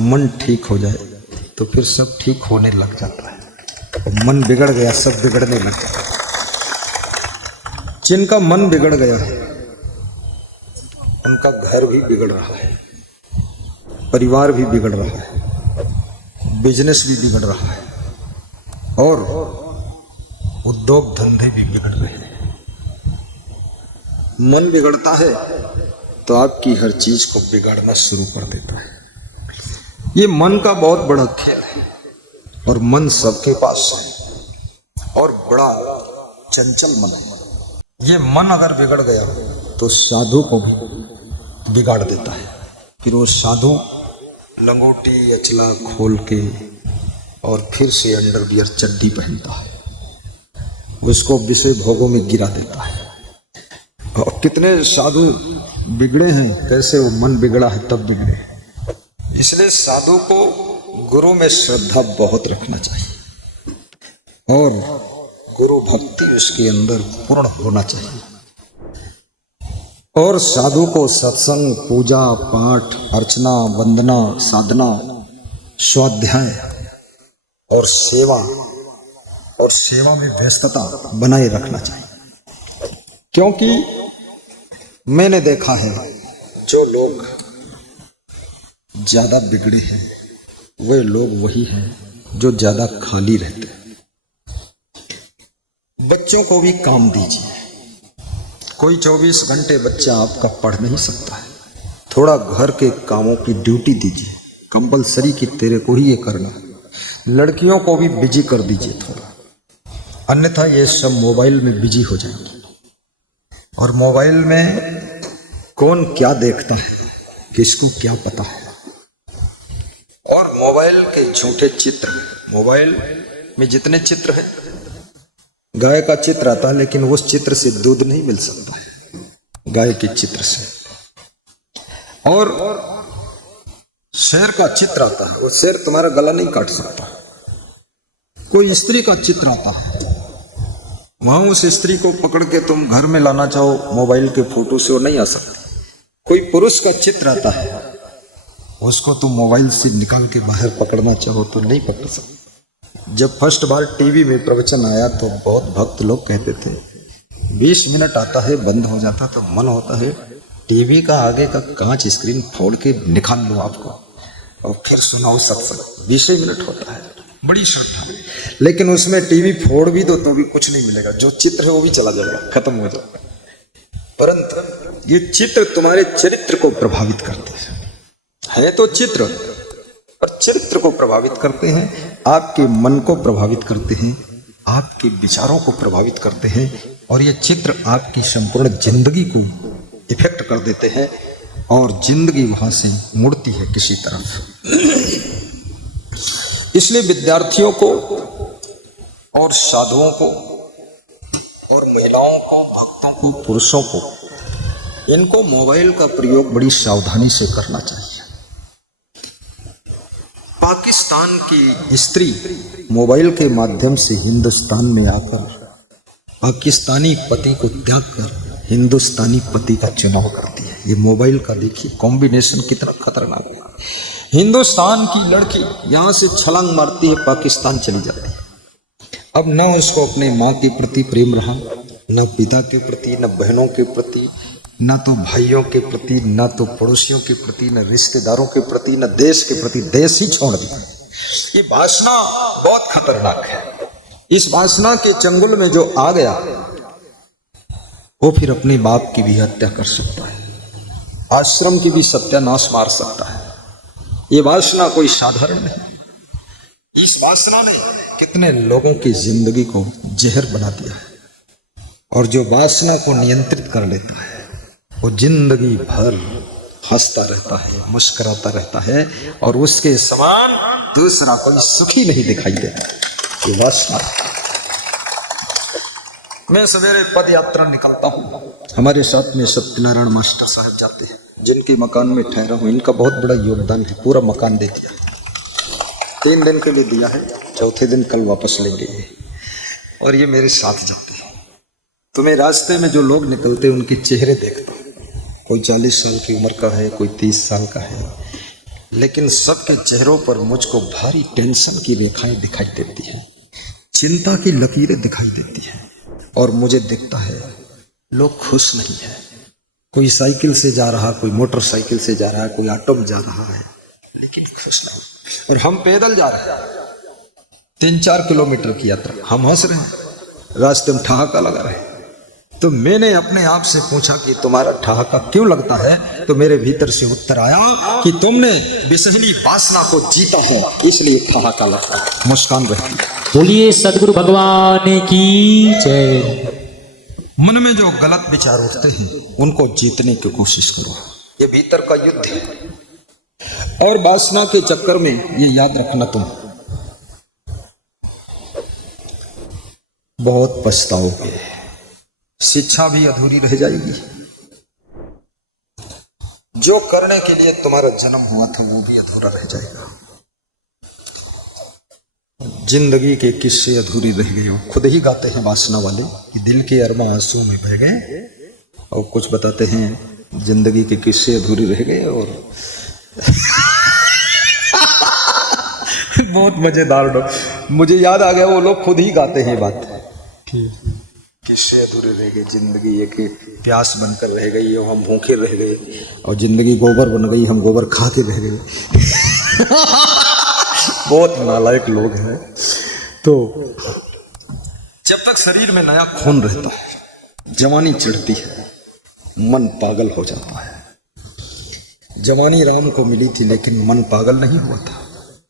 मन ठीक हो जाए तो फिर सब ठीक होने लग जाता है। और मन बिगड़ गया, सब बिगड़ने लग जाता है। जिनका मन बिगड़ गया है उनका घर भी बिगड़ रहा है, परिवार भी बिगड़ रहा है, बिजनेस भी बिगड़ रहा है और उद्योग धंधे भी बिगड़ रहे हैं। मन बिगड़ता है तो आपकी हर चीज को बिगाड़ना शुरू कर देता है। ये मन का बहुत बड़ा खेल है और मन सबके पास है और बड़ा चंचल मन है। ये मन अगर बिगड़ गया तो साधु को भी बिगाड़ देता है। फिर वो साधु लंगोटी अचला खोल के और फिर से अंडरवियर चड्डी पहनता है, उसको विषय भोगों में गिरा देता है। और कितने साधु बिगड़े हैं, कैसे वो मन बिगड़ा है तब बिगड़े। इसलिए साधु को गुरु में श्रद्धा बहुत रखना चाहिए और गुरु भक्ति उसके अंदर पूर्ण होना चाहिए। और साधु को सत्संग, पूजा पाठ, अर्चना, वंदना, साधना, स्वाध्याय और सेवा में व्यस्तता बनाए रखना चाहिए। क्योंकि मैंने देखा है जो लोग ज्यादा बिगड़े हैं वे लोग वही हैं जो ज्यादा खाली रहते हैं। बच्चों को भी काम दीजिए। कोई 24 घंटे बच्चा आपका पढ़ नहीं सकता है। थोड़ा घर के कामों की ड्यूटी दीजिए, कंपलसरी कि तेरे को ही ये करना। लड़कियों को भी बिजी कर दीजिए थोड़ा, अन्यथा ये सब मोबाइल में बिजी हो जाएंगे। और मोबाइल में कौन क्या देखता है किसको क्या पता है। और मोबाइल के झूठे चित्र, मोबाइल में जितने चित्र हैं, गाय का चित्र आता है लेकिन उस चित्र से दूध नहीं मिल सकता है, गाय के चित्र से। और शेर का चित्र आता है, वो शेर तुम्हारा गला नहीं काट सकता। कोई स्त्री का चित्र आता है, वहां उस स्त्री को पकड़ के तुम घर में लाना चाहो मोबाइल के फोटो से वो नहीं आ सकती। कोई पुरुष का चित्र आता है, उसको तुम मोबाइल से निकाल के बाहर पकड़ना चाहो तो नहीं पकड़ सकते। जब फर्स्ट बार टीवी में प्रवचन आया तो बहुत भक्त लोग कहते थे 20 मिनट आता है बंद हो जाता, तो मन होता है टीवी का आगे का कांच स्क्रीन फोड़ के निकाल लो आपको और फिर सुनाओ सत्संग। 20 मिनट होता है, बड़ी श्रद्धा। लेकिन उसमें टीवी फोड़ भी दो तो भी कुछ नहीं मिलेगा, जो चित्र है वो भी चला जाएगा, खत्म हो जाएगा। परंतु ये चित्र तुम्हारे चरित्र को प्रभावित करते हैं, तो चित्र और चरित्र को प्रभावित करते हैं, आपके मन को प्रभावित करते हैं, आपके विचारों को प्रभावित करते हैं। और ये चित्र आपकी संपूर्ण जिंदगी को इफेक्ट कर देते हैं और जिंदगी वहां से मुड़ती है किसी तरफ। इसलिए विद्यार्थियों को और साधुओं को और महिलाओं को, भक्तों को, पुरुषों को, इनको मोबाइल का प्रयोग बड़ी सावधानी से करना चाहिए। पाकिस्तान की स्त्री मोबाइल के माध्यम से हिंदुस्तान में आकर पाकिस्तानी पति को त्याग कर हिंदुस्तानी पति का चुनाव करती है। ये मोबाइल का देखिए कॉम्बिनेशन कितना खतरनाक है। हिंदुस्तान की लड़की यहाँ से छलांग मारती है, पाकिस्तान चली जाती है। अब न उसको अपने माँ के प्रति प्रेम रहा, न पिता के प्रति, न बहनों के प्रति, न तो भाइयों के प्रति, न तो पड़ोसियों के प्रति, न रिश्तेदारों के प्रति, न देश के प्रति। देश ही छोड़ दिया। ये वासना बहुत खतरनाक है। इस वासना के चंगुल में जो आ गया वो फिर अपने बाप की भी हत्या कर सकता है, आश्रम की भी सत्यानाश मार सकता है। ये वासना कोई साधारण नहीं। इस वासना ने कितने लोगों की जिंदगी को जहर बना दिया है। और जो वासना को नियंत्रित कर लेता है वो जिंदगी भर हंसता रहता है, मुस्कुराता रहता है और उसके समान दूसरा कोई सुखी नहीं दिखाई देता। ये वासना। मैं सवेरे पद यात्रा निकलता हूँ, हमारे साथ में सत्यनारायण मास्टर साहब जाते हैं, जिनके मकान में ठहरा हूँ। इनका बहुत बड़ा योगदान है, पूरा मकान दे दिया, 3 दिन के लिए दिया है, चौथे दिन कल वापस लेंगे ये। और ये मेरे साथ जाते हैं। तो मैं रास्ते में जो लोग निकलते हैं उनके चेहरे देखता हूँ। कोई 40 साल की उम्र का है, कोई 30 साल का है, लेकिन सबके चेहरों पर मुझको भारी टेंशन की रेखाएं दिखाई देती हैं, चिंता की लकीरें दिखाई देती हैं, और मुझे दिखता है लोग खुश नहीं है। कोई साइकिल से जा रहा, कोई मोटरसाइकिल से जा रहा है, कोई ऑटो में जा रहा है, लेकिन खुश नहीं। और हम पैदल जा रहे हैं 3-4 किलोमीटर की यात्रा, हम हंस रहे हैं, रास्ते में ठहाका लगा रहे हैं। तो मैंने अपने आप से पूछा कि तुम्हारा ठहाका क्यों लगता है? तो मेरे भीतर से उत्तर आया कि तुमने विषहनी वासना को जीता है, इसलिए ठहाका लगता है, मुस्कान रहती है। बोलिए सदगुरु भगवान की जय। मन में जो गलत विचार उठते हैं उनको जीतने की कोशिश करो, ये भीतर का युद्ध है। और वासना के चक्कर में ये याद रखना, तुम बहुत पछताओगे, शिक्षा भी अधूरी रह जाएगी। जो करने के लिए तुम्हारा जन्म हुआ था वो भी अधूरा रह जाएगा। जिंदगी के किस्से अधूरी रह गए हो, खुद ही गाते हैं वासना वाले कि दिल के अरमां आंसू में बह गए, और कुछ बताते हैं जिंदगी के किस्से अधूरे रह गए। और बहुत मजेदार मुझे याद आ गया, वो लोग खुद ही गाते हैं बात, किस्से अधूरे रह गए, जिंदगी एक प्यास बनकर रह गई और हम भूखे रह गए, और जिंदगी गोबर बन गई, हम गोबर खा के रह गए। बहुत नालायक लोग हैं। तो जब तक शरीर में नया खून रहता है, जवानी चढ़ती है, मन पागल हो जाता है। जवानी राम को मिली थी लेकिन मन पागल नहीं हुआ था,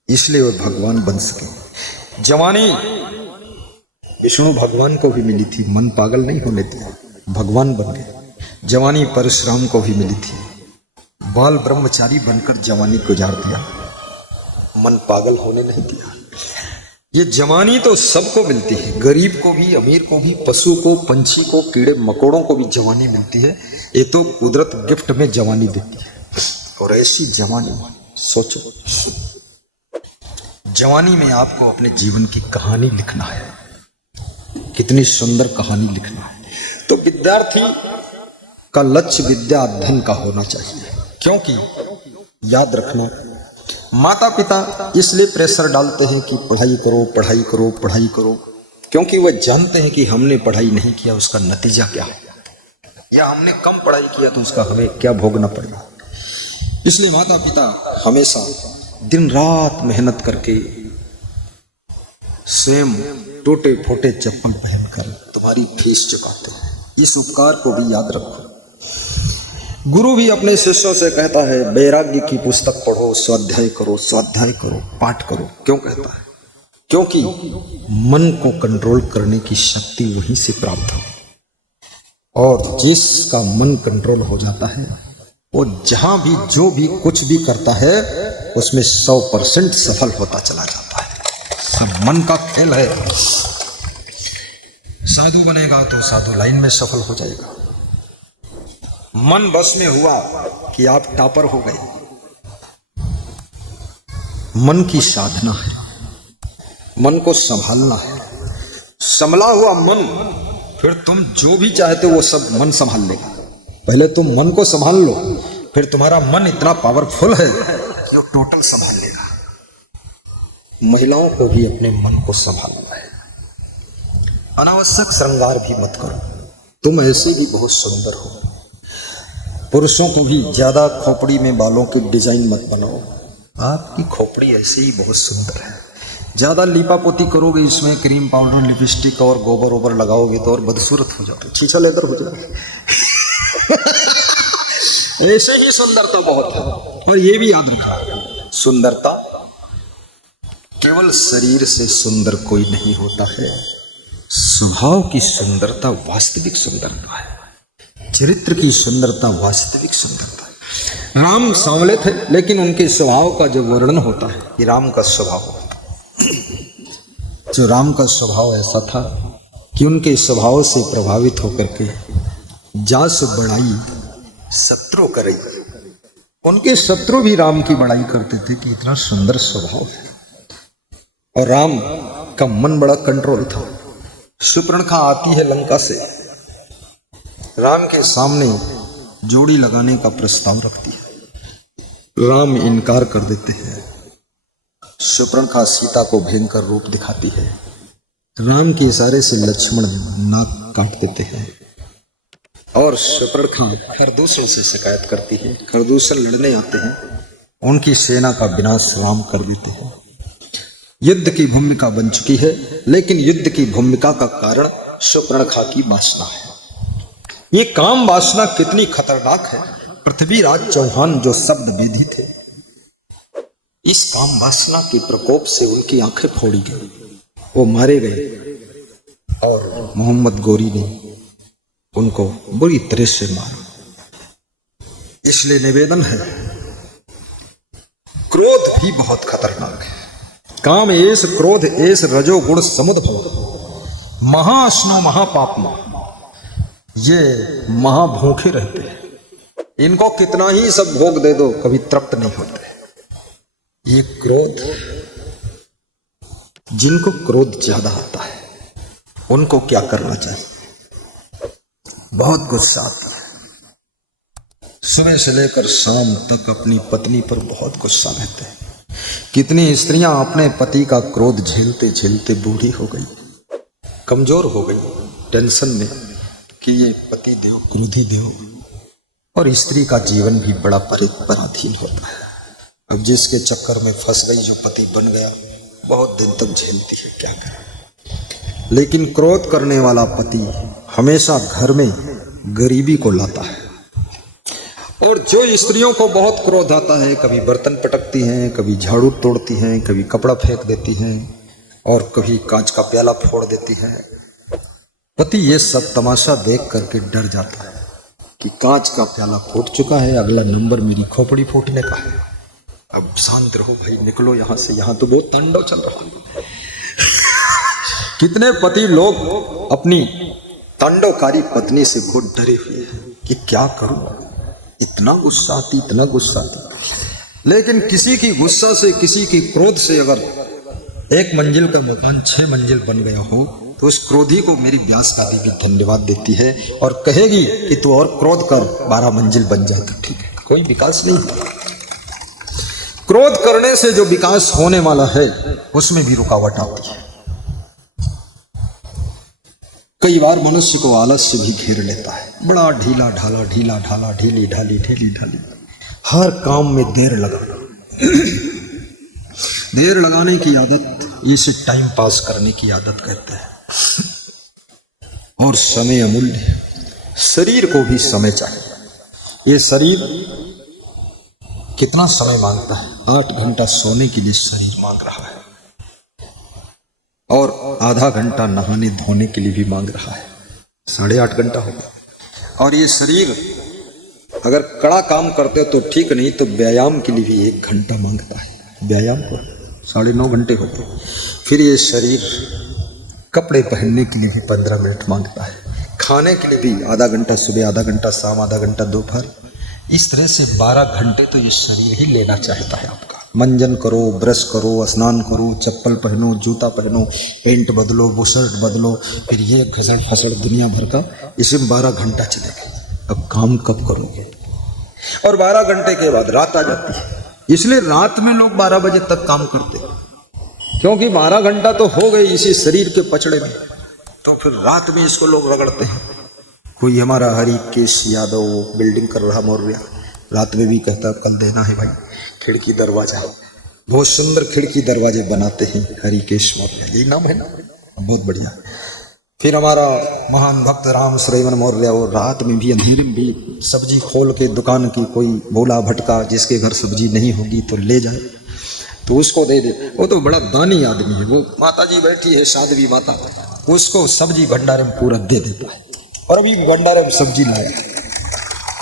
इसलिए वो भगवान बन सके। जवानी विष्णु भगवान को भी मिली थी, मन पागल नहीं होने दिया, भगवान बन गए। जवानी परशुराम को भी मिली थी, बाल ब्रह्मचारी बनकर जवानी गुजार दिया, मन पागल होने नहीं दिया। ये जवानी तो सबको मिलती है, गरीब को भी, अमीर को भी, पशु को, पंछी को, कीड़े मकोड़ों को भी जवानी मिलती है। ये तो कुदरत गिफ्ट में जवानी देती है। और ऐसी जवानी सोचो, जवानी में आपको अपने जीवन की कहानी लिखना है, कितनी सुंदर कहानी लिखना है। तो विद्यार्थी का लक्ष्य विद्या अध्ययन का होना चाहिए, क्योंकि याद रखना, माता पिता इसलिए प्रेशर डालते हैं कि पढ़ाई करो, पढ़ाई करो, पढ़ाई करो, क्योंकि वह जानते हैं कि हमने पढ़ाई नहीं किया उसका नतीजा क्या है, या हमने कम पढ़ाई किया तो उसका हमें क्या भोगना पड़ेगा। इसलिए माता पिता हमेशा दिन रात मेहनत करके सेम टूटे फूटे चप्पल पहनकर तुम्हारी फीस चुकाते हैं। इस उपकार को भी याद रखो। गुरु भी अपने शिष्यों से कहता है, वैराग्य की पुस्तक पढ़ो, स्वाध्याय करो, स्वाध्याय करो, पाठ करो। क्यों कहता है? क्योंकि मन को कंट्रोल करने की शक्ति वहीं से प्राप्त हो, और जिसका मन कंट्रोल हो जाता है वो जहां भी जो भी कुछ भी करता है उसमें 100% सफल होता चला जाता है। सब मन का खेल है। साधु बनेगा तो साधु लाइन में सफल हो जाएगा। मन बस में हुआ कि आप टॉपर हो गए। मन की साधना है, मन को संभालना है। संभला हुआ मन, फिर तुम जो भी चाहते हो वो सब मन संभाल लेगा। पहले तुम मन को संभाल लो, फिर तुम्हारा मन इतना पावरफुल है कि वो टोटल संभाल लेगा। महिलाओं को भी अपने मन को संभालना है। अनावश्यक श्रृंगार भी मत करो, तुम ऐसे ही बहुत सुंदर हो। पुरुषों को भी ज्यादा खोपड़ी में बालों की डिजाइन मत बनाओ, आपकी खोपड़ी ऐसे ही बहुत सुंदर है। ज्यादा लीपापोती करोगे, इसमें क्रीम पाउडर, लिपस्टिक और गोबर ओबर लगाओगे तो और बदसूरत हो जाओगे, छीछा लेकर हो जाओगे। ऐसे ही सुंदरता बहुत है। और ये भी याद रखना, सुंदरता केवल शरीर से सुंदर कोई नहीं होता है, स्वभाव की सुंदरता वास्तविक सुंदरता है, चरित्र की सुंदरता वास्तविक सुंदरता है। राम सांवले थे, लेकिन उनके स्वभाव का जो वर्णन होता है कि राम का स्वभाव, जो राम का स्वभाव ऐसा था कि उनके स्वभाव से प्रभावित होकर के जास बड़ाई शत्रु करे, उनके शत्रु भी राम की बड़ाई करते थे कि इतना सुंदर स्वभाव है। और राम का मन बड़ा कंट्रोल था। सुपर्णखा आती है लंका से, राम के सामने जोड़ी लगाने का प्रस्ताव रखती है। राम इनकार कर देते हैं। शूर्पणखा सीता को भयंकर रूप दिखाती है। राम के इशारे से लक्ष्मण नाक काट देते हैं और शूर्पणखा खरदूषण से शिकायत करती है। खरदूषण लड़ने आते हैं, उनकी सेना का विनाश राम कर देते हैं। युद्ध की भूमिका बन चुकी है, लेकिन युद्ध की भूमिका का कारण शूर्पणखा की वासना है। ये काम वासना कितनी खतरनाक है। पृथ्वीराज चौहान जो शब्द विधि थे, इस काम वासना के प्रकोप से उनकी आंखें फोड़ी गई, वो मारे गए और मोहम्मद गोरी ने उनको बुरी तरह से मारा। इसलिए निवेदन है, क्रोध भी बहुत खतरनाक है। काम एस क्रोध एस रजोगुण समुद्भव महास्नो महापापमा, ये महाभूखे रहते हैं। इनको कितना ही सब भोग दे दो, कभी तृप्त नहीं होते। ये क्रोध, जिनको क्रोध ज्यादा आता है उनको क्या करना चाहिए? बहुत गुस्सा आता है, सुबह से लेकर शाम तक अपनी पत्नी पर बहुत गुस्सा रहते हैं। कितनी स्त्रियां अपने पति का क्रोध झेलते झेलते बूढ़ी हो गई, कमजोर हो गई, टेंशन में कि ये पति देव क्रोधी देव, और स्त्री का जीवन भी बड़ा पराधीन होता है। अब जिसके चक्कर में फंस गई, जो पति बन गया, बहुत दिन तक झेलती है, क्या करें। लेकिन क्रोध करने वाला पति हमेशा घर में गरीबी को लाता है। और जो स्त्रियों को बहुत क्रोध आता है, कभी बर्तन पटकती हैं, कभी झाड़ू तोड़ती हैं, कभी कपड़ा फेंक देती हैं और कभी कांच का प्याला फोड़ देती हैं, पति ये सब तमाशा देख करके डर जाता है कि कांच का प्याला फूट चुका है, अगला नंबर मेरी खोपड़ी फूटने का है। अब शांत रहो भाई, निकलो यहां से, यहां तो बहुत तांडव चल रहा है। कितने पति लोग अपनी तांडवकारी पत्नी से बहुत डरे हुए हैं कि क्या करूं, इतना गुस्सा आती, इतना गुस्सा आती। लेकिन किसी की गुस्सा से, किसी की क्रोध से अगर 1 मंजिल का मकान 6 मंजिल बन गया हो, तो उस क्रोधी को मेरी व्यास नदी भी धन्यवाद देती है और कहेगी कि तू और क्रोध कर, 12 मंजिल बन जाता। ठीक है, कोई विकास नहीं है। क्रोध करने से जो विकास होने वाला है उसमें भी रुकावट आती है। कई बार मनुष्य को आलस्य भी घेर लेता है, बड़ा ढीला ढाला, ढीला ढाला, ढीली ढाली, ढीली ढाली, हर काम में देर लगाना। देर लगाने की आदत, इसे टाइम पास करने की आदत कहते हैं। और समय अमूल्य है, शरीर को भी समय चाहिए। ये शरीर कितना समय मांगता है? 8 घंटा सोने के लिए शरीर मांग रहा है और आधा घंटा नहाने धोने के लिए भी मांग रहा है, 8.5 घंटा होगा। और ये शरीर अगर कड़ा काम करते हो तो ठीक, नहीं तो व्यायाम के लिए भी 1 घंटा मांगता है। व्यायाम को 9.5 घंटे होते। फिर ये शरीर कपड़े पहनने के लिए भी 15 मिनट मांगता है, खाने के लिए भी आधा घंटा सुबह, आधा घंटा शाम, आधा घंटा दोपहर। इस तरह से 12 घंटे तो ये शरीर ही लेना चाहता है आपका। मंजन करो, ब्रश करो, स्नान करो, चप्पल पहनो, जूता पहनो, पेंट बदलो, बुशर्ट बदलो, फिर ये घसड़ फसड़ दुनिया भर का, इसमें 12 घंटा चलेगा। अब काम कब करोगे? और 12 घंटे के बाद रात आ जाती है, इसलिए रात में लोग 12 बजे तक काम करते हैं, क्योंकि 12 घंटा तो हो गई इसी शरीर के पचड़े में, तो फिर रात में इसको लोग रगड़ते हैं। कोई हमारा हरिकेश यादव बिल्डिंग कर रहा मौर्य, रात में भी कहता कल देना है भाई खिड़की दरवाजा, बहुत सुंदर खिड़की दरवाजे बनाते हैं हरिकेश मौर्य, यही नाम है ना, बहुत बढ़िया। फिर हमारा महान भक्त राम श्रीमन मौर्य, वो रात में भी अंधेरे में भी सब्जी खोल के दुकान की, कोई भोला भटका जिसके घर सब्जी नहीं होगी तो ले जाए तो उसको दे दे। वो तो बड़ा दानी आदमी है। वो माता जी बैठी है साध्वी माता, उसको सब्जी भंडारे में पूरा दे देता है। और अभी भंडारे में सब्जी लाया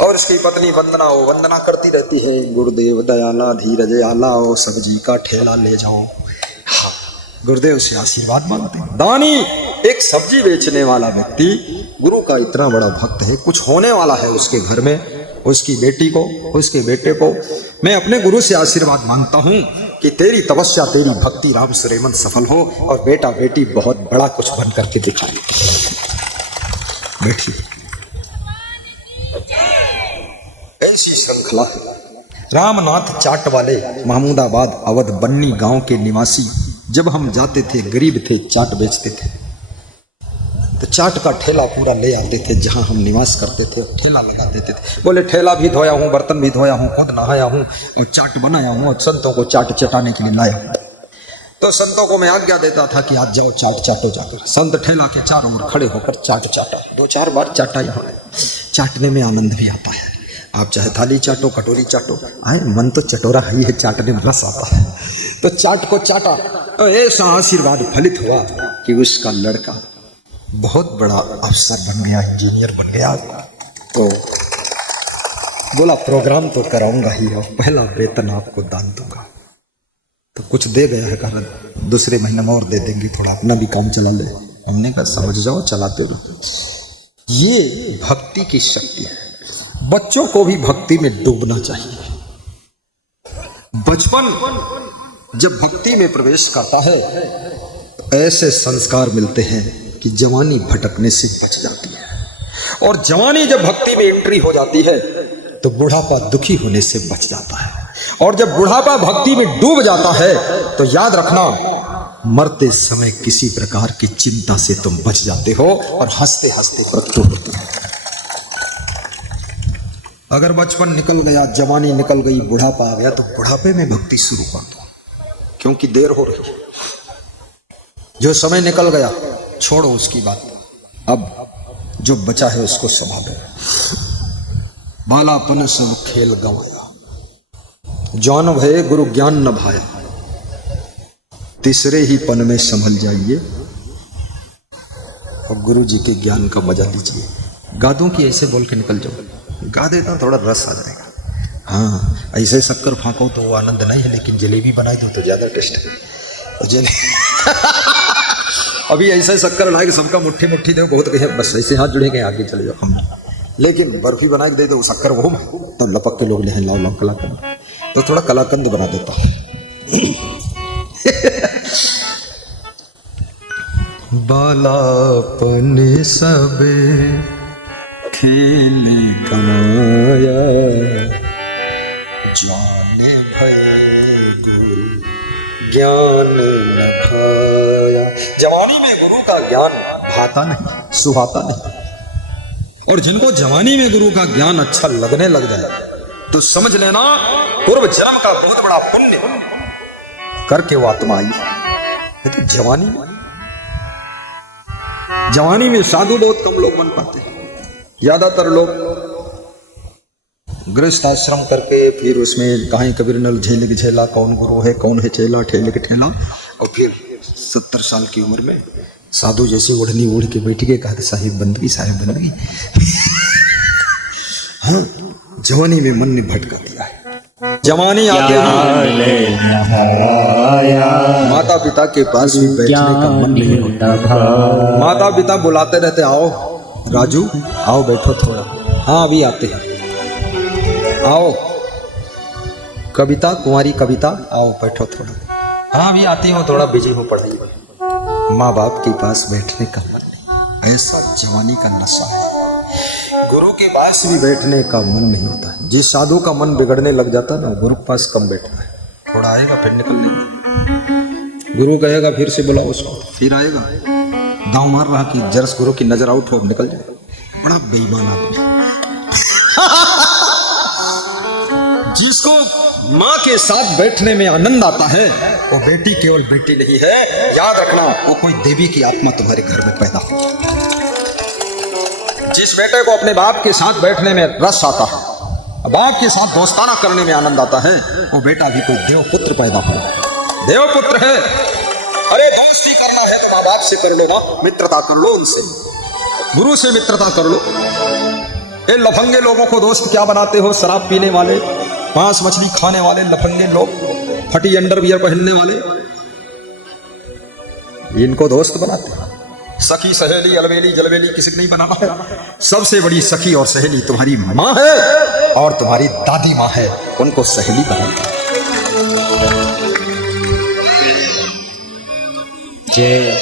और उसकी पत्नी वंदना करती रहती है, गुरुदेव दयाला धीरज आला, और सब्जी का ठेला ले जाओ। हाँ, गुरुदेव से आशीर्वाद मांगते हैं। दानी, एक सब्जी बेचने वाला व्यक्ति गुरु का इतना बड़ा भक्त है, कुछ होने वाला है उसके घर में, उसकी बेटी को, उसके बेटे को। मैं अपने गुरु से आशीर्वाद मांगता हूं कि तेरी तपस्या, तेरी भक्ति राम सुरेमन सफल हो और बेटा बेटी बहुत बड़ा कुछ बन करके दिखाए। बैठी, ऐसी श्रृंखला है। रामनाथ चाट वाले महमूदाबाद अवध बन्नी गांव के निवासी जब हम जाते थे, गरीब थे, चाट बेचते थे, तो चाट का ठेला पूरा ले आते थे जहां हम निवास करते थे, ठेला लगा देते थे। बोले ठेला भी धोया हूँ, बर्तन भी धोया हूँ, खुद नहाया हूँ और चाट बनाया हूँ और संतों को चाट चटाने के लिए लाया हूँ। तो संतों को मैं आज्ञा देता था कि आज जाओ चाट चाटो जाकर। संत ठेला के चारों ओर खड़े होकर चाट चाटा, 2-4 बार चाटा। यहाँ चाटने में आनंद भी आता है। आप चाहे थाली चाटो, कटोरी चाटो, आए मन तो चटोरा ही है, चाटने में रस आता है। तो चाट को चाटा तो ऐसा आशीर्वाद फलित हुआ कि उसका लड़का बहुत बड़ा अफसर बन गया, इंजीनियर बन गया। तो बोला प्रोग्राम तो कराऊंगा ही और पहला वेतन आपको दान दूंगा। तो कुछ दे गया है, कारण दूसरे महीने में और दे देंगे, थोड़ा अपना भी काम चला ले। हमने कहा समझ जाओ, चलाते रहो। ये भक्ति की शक्ति है। बच्चों को भी भक्ति में डूबना चाहिए। बचपन जब भक्ति में प्रवेश करता है तो ऐसे संस्कार मिलते हैं कि जवानी भटकने से बच जाती है, और जवानी जब भक्ति में एंट्री हो जाती है तो बुढ़ापा दुखी होने से बच जाता है, और जब बुढ़ापा भक्ति में डूब जाता है तो याद रखना, मरते समय किसी प्रकार की चिंता से तुम बच जाते हो और हंसते हंसते मृत्यु होती है। अगर बचपन निकल गया, जवानी निकल गई, बुढ़ापा आ गया, तो बुढ़ापे में भक्ति शुरू कर दो, क्योंकि देर हो रही है। जो समय निकल गया छोड़ो उसकी बात, अब जो बचा है उसको संभालो। बालापन सब खेल गवाया, जौन भये गुरु ज्ञान न भाया, तीसरे ही पन में संभल जाइए और गुरु जी के ज्ञान का मजा लीजिए। गा दूं कि ऐसे बोल के निकल जाओ? गा देता थोड़ा रस आ जाएगा। हाँ, ऐसे शक्कर फाँको तो वो आनंद नहीं है, लेकिन जलेबी बनाई दो तो ज्यादा टेस्ट है। अभी ऐसे शक्कर लाए कि सबका मुट्ठी मुट्ठी दो, बहुत कहे बस ऐसे हाथ जुड़े गए, आगे चले जाओ हम। लेकिन बर्फी बना के दे दो शक्कर वो, तो लपक के लोग ले लाओ लाओ कलाकंद, तो थोड़ा कलाकंद बना देता हूँ। बालापन सब खेल गवाया, जाने भय गुरु ज्ञान न भाया। जवानी में गुरु का ज्ञान भाता नहीं, सुहाता नहीं। और जिनको जवानी में गुरु का ज्ञान अच्छा लगने लग जाए तो समझ लेना पूर्व जन्म का बहुत बड़ा पुण्य करके वो आत्मा आई है। तो जवानी में साधु बहुत कम लोग बन पाते हैं। ज्यादातर लोग गृहस्थ आश्रम करके फिर उसमें कहीं कबीर नल झेले के झेला, कौन गुरु है कौन है चेला, ठेले के ठेला, और फिर 70 साल की उम्र में साधु जैसे ओढ़नी ओढ़ के बैठ के कहते साहिब बंदगी, साहिब बंदगी। हाँ, जवानी में मन ने भटका दिया है। जवानी आते ही माता पिता के पास भी बैठने का मन नहीं होता। माता पिता बुलाते रहते, आओ राजू आओ बैठो थोड़ा, हाँ अभी आते हैं, आओ कविता कुंवारी कविता आओ बैठो थोड़ा, हाँ अभी आती हो, थोड़ा बिजी हो पढ़ाई में। माँ बाप के पास बैठने का मन नहीं। ऐसा जवानी का नशा है। गुरु के पास भी बैठने का मन नहीं होता। जिस साधु का मन बिगड़ने लग जाता ना, गुरु के पास कम बैठता है, थोड़ा आएगा फिर निकल लेगा। गुरु कहेगा फिर से बुलाओ उसको, फिर आएगा, दांव मार रहा कि जरस गुरु की नजर आउट हो निकल जाएगा। बड़ा बेईमान आदमी। जिसको माँ के साथ बैठने में आनंद आता है वो बेटी केवल बेटी नहीं है, याद रखना वो कोई देवी की आत्मा तुम्हारे घर में पैदा हो। जिस बेटे को अपने बाप के साथ बैठने में रस आता है, बाप के साथ दोस्ताना करने में आनंद आता है, वो बेटा भी कोई देवपुत्र पैदा हो, देवपुत्र है। अरे दोस्ती करना है तो माँ बाप से कर लो ना, मित्रता कर लो उनसे, गुरु से मित्रता कर लो। ये लफंगे लोगों को दोस्त क्या बनाते हो? शराब पीने वाले, मांस मछली खाने वाले लफंगे लोग, फटी अंडरवियर पहनने वाले, इनको दोस्त बनाते हैं। सखी सहेली अलवेली जलवेली किसी को नहीं बनाना है। सबसे बड़ी सखी और सहेली तुम्हारी माँ है और तुम्हारी दादी माँ है, उनको सहेली बनाना। जय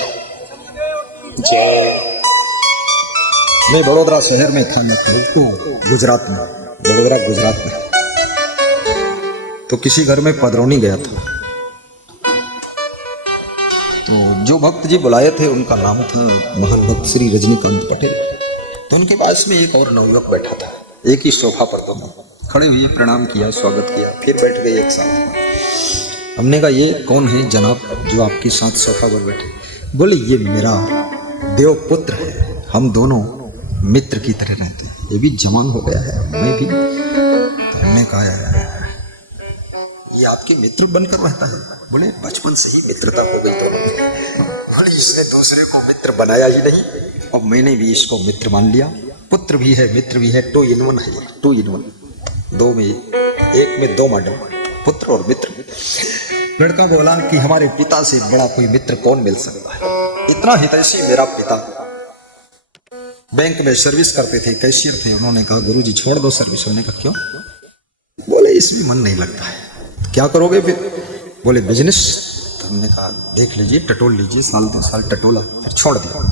जय। मैं बड़ोदरा शहर में था, मैं गुजरात में, बड़ोदरा गुजरात में। तो किसी घर में पधरौनी गया था। तो जो भक्त जी बुलाए थे उनका नाम था महान भक्त श्री रजनीकांत पटेल। तो उनके पास में एक और नवयुवक बैठा था, एक ही सोफा पर दोनों खड़े हुए, प्रणाम किया, स्वागत किया, फिर बैठ गए एक साथ। हमने कहा ये कौन है जनाब जो आपके साथ सोफा पर बैठे? बोले ये मेरा देव पुत्र है, हम दोनों मित्र की तरह रहते हैं, ये भी जवान हो गया है, मैं भी। तो हमने कहा ये आपके मित्र बनकर रहता है? बोले बचपन से ही मित्रता हो गई तो। बोले इसने दूसरे को मित्र बनाया ही नहीं और मैंने भी इसको मित्र मान लिया, पुत्र भी है मित्र भी है, 2 in 1 है ये, 2 in 1, 2 में 1 में 2 मॉडल, पुत्र और मित्र। लड़का बोला कि हमारे पिता से बड़ा कोई मित्र कौन मिल सकता है, इतना हितैषी मेरा पिता। बैंक में सर्विस करते थे, कैशियर थे। उन्होंने कहा गुरुजी छोड़ दो सर्विस। होने का क्यों? बोले इसमें मन नहीं लगता है। क्या करोगे फिर? बोले बिजनेस। तो हमने कहा देख लीजिए, टटोल लीजिए, साल 2 साल टटोला, फिर छोड़ दिया।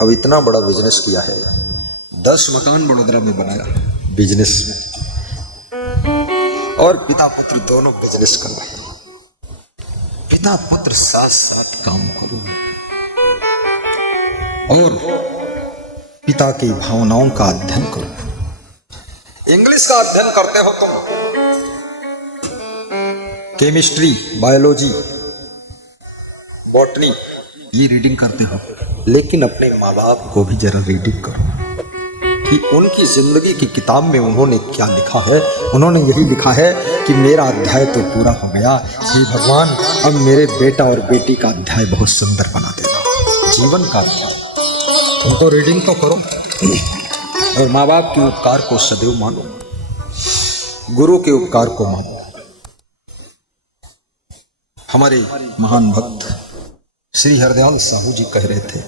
अब इतना बड़ा बिजनेस किया है, 10 मकान बड़ोदरा में बनाया बिजनेस में, और पिता पुत्र दोनों बिजनेस कर रहे हैं। पिता पुत्र साथ साथ काम करो और पिता की भावनाओं का अध्ययन करो। इंग्लिश का अध्ययन करते हो तुम, केमिस्ट्री, बायोलॉजी, बॉटनी, ये रीडिंग करते हो, लेकिन अपने माँ बाप को भी जरा रीडिंग करो कि उनकी जिंदगी की किताब में उन्होंने क्या लिखा है। उन्होंने यही लिखा है कि मेरा अध्याय तो पूरा हो गया, हे भगवान अब मेरे बेटा और बेटी का अध्याय बहुत सुंदर बना देना, जीवन का अध्याय। तुम तो रीडिंग तो करो और माँ बाप के उपकार को सदैव मानो, गुरु के उपकार को मानो। हमारे महान भक्त श्री हरदयाल साहू जी कह रहे थे,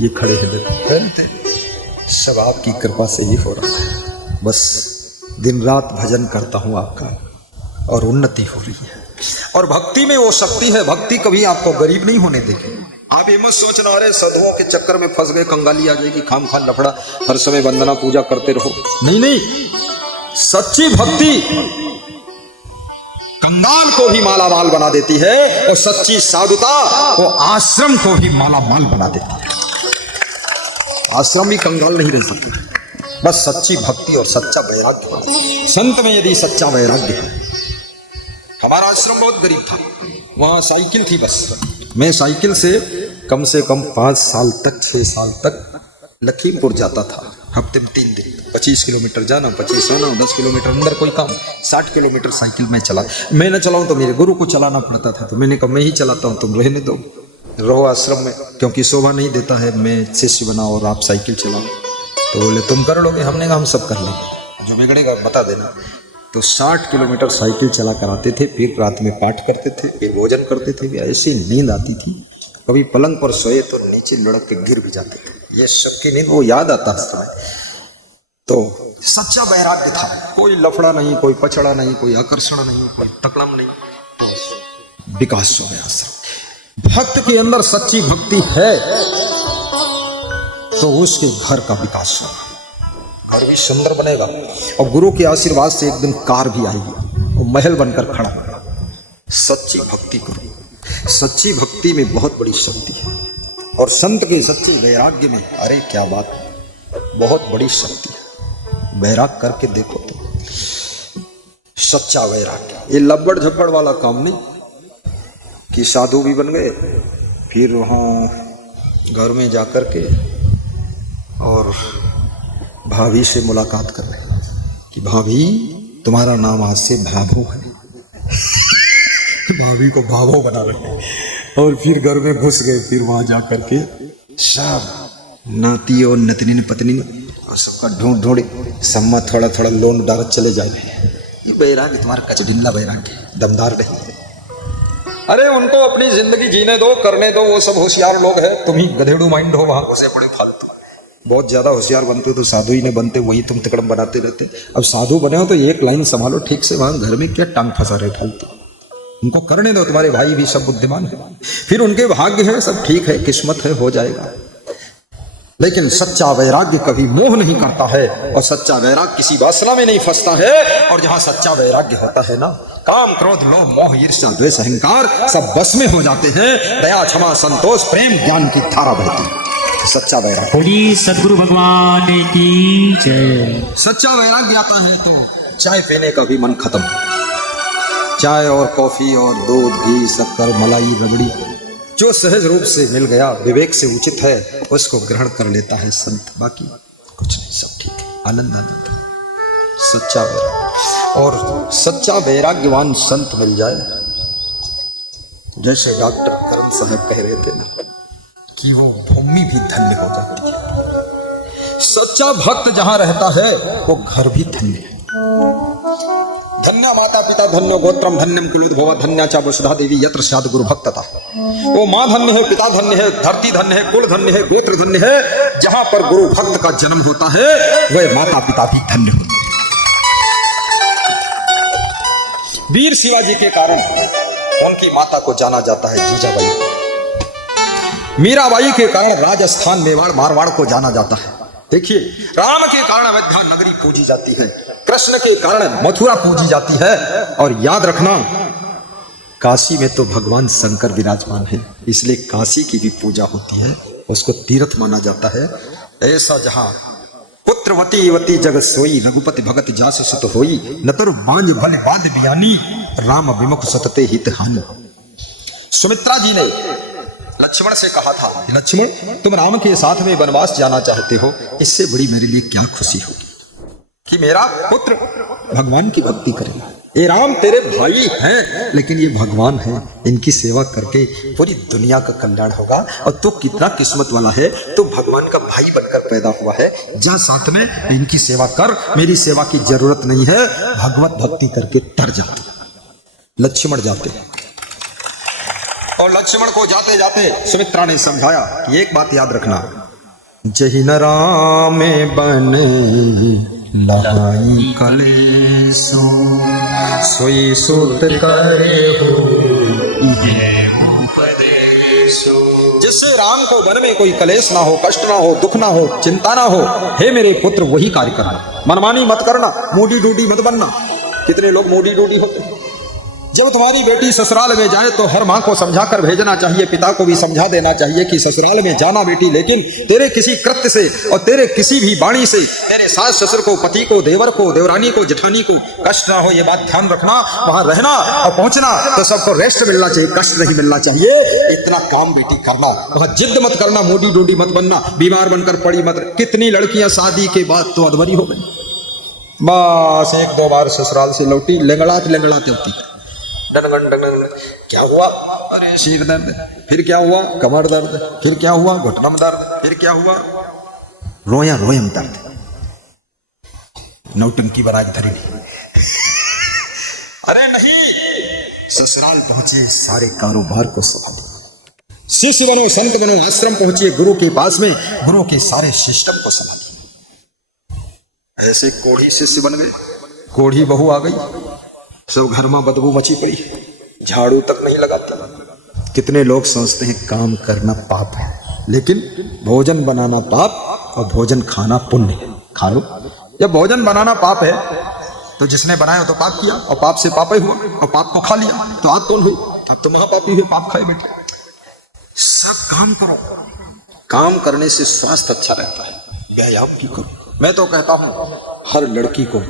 ये खड़े हैं देखो, कह रहे थे सब आपकी कृपा से ही हो रहा है, बस दिन रात भजन करता हूँ आपका और उन्नति हो रही है। और भक्ति में वो शक्ति है, भक्ति कभी आपको गरीब नहीं होने देगी। आप ये मत सोचना अरे साधुओं के चक्कर में फंस गए, कंगाली आ जाएगी, खाम खान लफड़ा, हर समय वंदना पूजा करते रहो। नहीं नहीं, सच्ची भक्ति कंगाल को भी माला माल बना देती है और सच्ची साधुता वो आश्रम को भी माला माल बना देती है। आश्रम भी कंगाल नहीं रह सकती, बस सच्ची भक्ति और सच्चा वैराग्य हो। संत में यदि सच्चा वैराग्य है। हमारा आश्रम बहुत गरीब था, वहां साइकिल थी बस। मैं साइकिल से कम 5 साल तक 6 साल तक लखीमपुर जाता था, हफ्ते में 3 दिन, 25 किलोमीटर जाना, 25 आना, 10 किलोमीटर अंदर कोई काम, 60 किलोमीटर साइकिल में चला। मैं न चलाऊं तो मेरे गुरु को चलाना पड़ता था, तो मैंने कहा मैं ही चलाता हूं, तुम रहने दो, रहो आश्रम में, क्योंकि शोभा नहीं देता है मैं शिष्य बनाओ और आप साइकिल चलाओ। तो बोले तुम कर लोगे? हमने कहा हम सब कर लेंगे, जो बिगड़ेगा बता देना। तो 60 किलोमीटर साइकिल चला कर आते थे, फिर रात में पाठ करते थे, फिर भोजन करते थे। ऐसी नींद आती थी, कभी पलंग पर सोए तो नीचे लुढ़क के गिर भी जाते थे। ये सबकी नींद वो याद आता है। तो सच्चा वैराग्य था, कोई लफड़ा नहीं, कोई पछड़ा नहीं, कोई आकर्षण नहीं, कोई तकलम नहीं, तो विकास हो गया। भक्त के अंदर सच्ची भक्ति है तो उसके घर का विकास होगा, घर भी सुंदर बनेगा और गुरु के आशीर्वाद से एक दिन कार भी आएगी और महल बनकर खड़ा होगा। सच्ची भक्ति करो, सच्ची भक्ति में बहुत बड़ी शक्ति है और संत के सच्चे वैराग्य में अरे क्या बात, बहुत बड़ी शक्ति है। वैराग करके देखो तो सच्चा वैराग्य, ये लब्बड़ झब्बड़ वाला काम नहीं कि साधु भी बन गए फिर वहाँ घर में जाकर के और भाभी से मुलाकात कर रहे कि भाभी तुम्हारा नाम आज से भाभो है। भाभी को भाभो बना रहे और फिर घर में घुस गए, फिर वहाँ जा करके सब नाती और नतनी पत्नी और सबका ढूंढ ढूंढे सम्मा थोड़ा थोड़ा लोन डालत चले जा रहे हैं। ये वैराग्य तुम्हारा कचडिल्ला वैराग्य, दमदार नहीं है। अरे उनको अपनी जिंदगी जीने दो, करने दो, वो सब होशियार लोग हैं, तुम ही गधेड़ू माइंड हो, वहां घुसे पड़े फालतू। बहुत ज्यादा होशियार बनते तो साधु ही ने बनते, वही तुम तिकड़म बनाते रहते। अब साधु बने हो तो एक लाइन संभालो ठीक से, वहां घर में क्या टांग फंसा रहे फालतू। उनको करने दो, तुम्हारे भाई भी सब बुद्धिमान है, फिर उनके भाग्य है, सब ठीक है, किस्मत है, हो जाएगा। लेकिन सच्चा वैराग्य कभी मोह नहीं करता है, और सच्चा वैराग्य किसी वासना में नहीं फंसता है। और जहां सच्चा वैराग्य होता है ना, काम क्रोध लोभ मोह ईर्ष्या द्वेष अहंकार सब बस में हो जाते हैं। दया क्षमा संतोष प्रेम ज्ञान की धारा बहती है। सच्चा वैराग्य, बोलिए सद्गुरु भगवान की जय। सच्चा वैराग्य आता है तो चाय पीने का भी मन खत्म। चाय और कॉफी और दूध घी शक्कर मलाई रबड़ी जो सहज रूप से मिल गया, विवेक से उचित है, उसको ग्रहण कर लेता है संत। बाकी कुछ नहीं, सब ठीक है, आनंद आनंद। सच्चा वैराग्य, और सच्चा वैराग्यवान संत मिल जाए, जैसे डॉक्टर करण साहब कह रहे थे ना कि वो भूमि भी धन्य हो जाती है। सच्चा भक्त जहां रहता है वो घर भी धन्य है। धन्य माता पिता धन्य गोत्रम धन्यम कुलोद्भव धन्या च वसुधा देवी यत्र स्यात् गुरु भक्तता। वो माँ धन्य है, पिता धन्य है, धरती धन्य है, कुल धन्य है, गोत्र धन्य है। जहां पर गुरु भक्त का जन्म होता है वह माता पिता भी धन्य होते हैं। वीर शिवाजी के कारण उनकी माता को जाना जाता है जीजाबाई। मीराबाई के कारण राजस्थान मेवाड़ मारवाड़ को जाना जाता है। देखिए, राम के कारण अयोध्या नगरी पूजी जाती है, कृष्ण के कारण मथुरा पूजी जाती है। और याद रखना, काशी में तो भगवान शंकर विराजमान है, इसलिए काशी की भी पूजा होती है, उसको तीर्थ माना जाता है। ऐसा जहां पुत्रवती युवती जगत सोई रघुपति भगत जास सुत होई नतर बांझ भले बाद बियानी राम विमुख सतते हित हानि। सुमित्रा जी ने लक्ष्मण से कहा था, लक्ष्मण तुम राम के साथ में वनवास जाना चाहते हो, इससे बड़ी मेरे लिए क्या खुशी होगी कि मेरा पुत्र भगवान की भक्ति करेगा। ये राम तेरे भाई हैं, लेकिन ये भगवान हैं, इनकी सेवा करके पूरी दुनिया का कल्याण होगा। और तू कितना किस्मत वाला है, तू भगवान का भाई बनकर पैदा हुआ है। जा साथ में इनकी सेवा कर, मेरी सेवा की जरूरत नहीं है। भगवत भक्ति करके तर जाते लक्ष्मण जाते। और लक्ष्मण को जाते जाते सुमित्रा ने समझाया कि एक बात याद रखना, जही न राम बने लाई कलेसो सोई सुत करे हो ये उपदेशो। जिससे राम को वन में कोई कलेश ना हो, कष्ट ना हो, दुख ना हो, चिंता ना हो, हे मेरे पुत्र वही कार्य करना, मनमानी मत करना, मोडी डूडी मत बनना। कितने लोग मोडी डूडी होते हैं। जब तुम्हारी बेटी ससुराल में जाए तो हर माँ को समझा कर भेजना चाहिए, पिता को भी समझा देना चाहिए कि ससुराल में जाना बेटी, लेकिन तेरे किसी कृत्य से और तेरे किसी भी वाणी से तेरे सास ससुर को, पति को, देवर को, देवरानी को, जेठानी को कष्ट ना हो, ये बात ध्यान रखना। वहां रहना और पहुंचना तो सबको रेस्ट मिलना चाहिए, कष्ट नहीं मिलना चाहिए। इतना काम बेटी करना, वहां जिद मत करना, मोडी डोडी मत बनना, बीमार बनकर पड़ी मत। कितनी लड़कियां शादी के बाद तो अधमरी हो गई, बस एक दो बार ससुराल से लौटी लंगड़ाते होती, डनगन डनगन, क्या हुआ, अरे सिर दर्द, फिर क्या हुआ, कमर दर्द, फिर क्या हुआ, घुटनम दर्द, फिर क्या हुआ, रोयम दर्द, नौटंकी बराज धरी। अरे नहीं, ससुराल पहुंचे सारे कारोबार को संभाले, शिष्य बनो, संत बनो, आश्रम पहुंचे गुरु के पास में, गुरु के सारे सिस्टम को संभाले। ऐसे कोढ़ी शिष्य बन गए, कोढ़ी बहू आ गई, सब घर में बदबू मची पड़ी, झाड़ू तक नहीं लगाती। कितने लोग सोचते हैं काम करना पाप है, लेकिन भोजन बनाना पाप और भोजन खाना पुण्य है। खा लो। जब भोजन बनाना पाप है तो जिसने बनाया तो पाप किया, और पाप से पाप ही हुआ, और पाप को खा लिया तो आप कौन हुई? अब तो महापापी हुए, पाप खाए बेटे। सब काम करो, काम करने से स्वास्थ्य अच्छा रहता है। व्यायाम भी करो। मैं तो कहता हूं हर लड़की को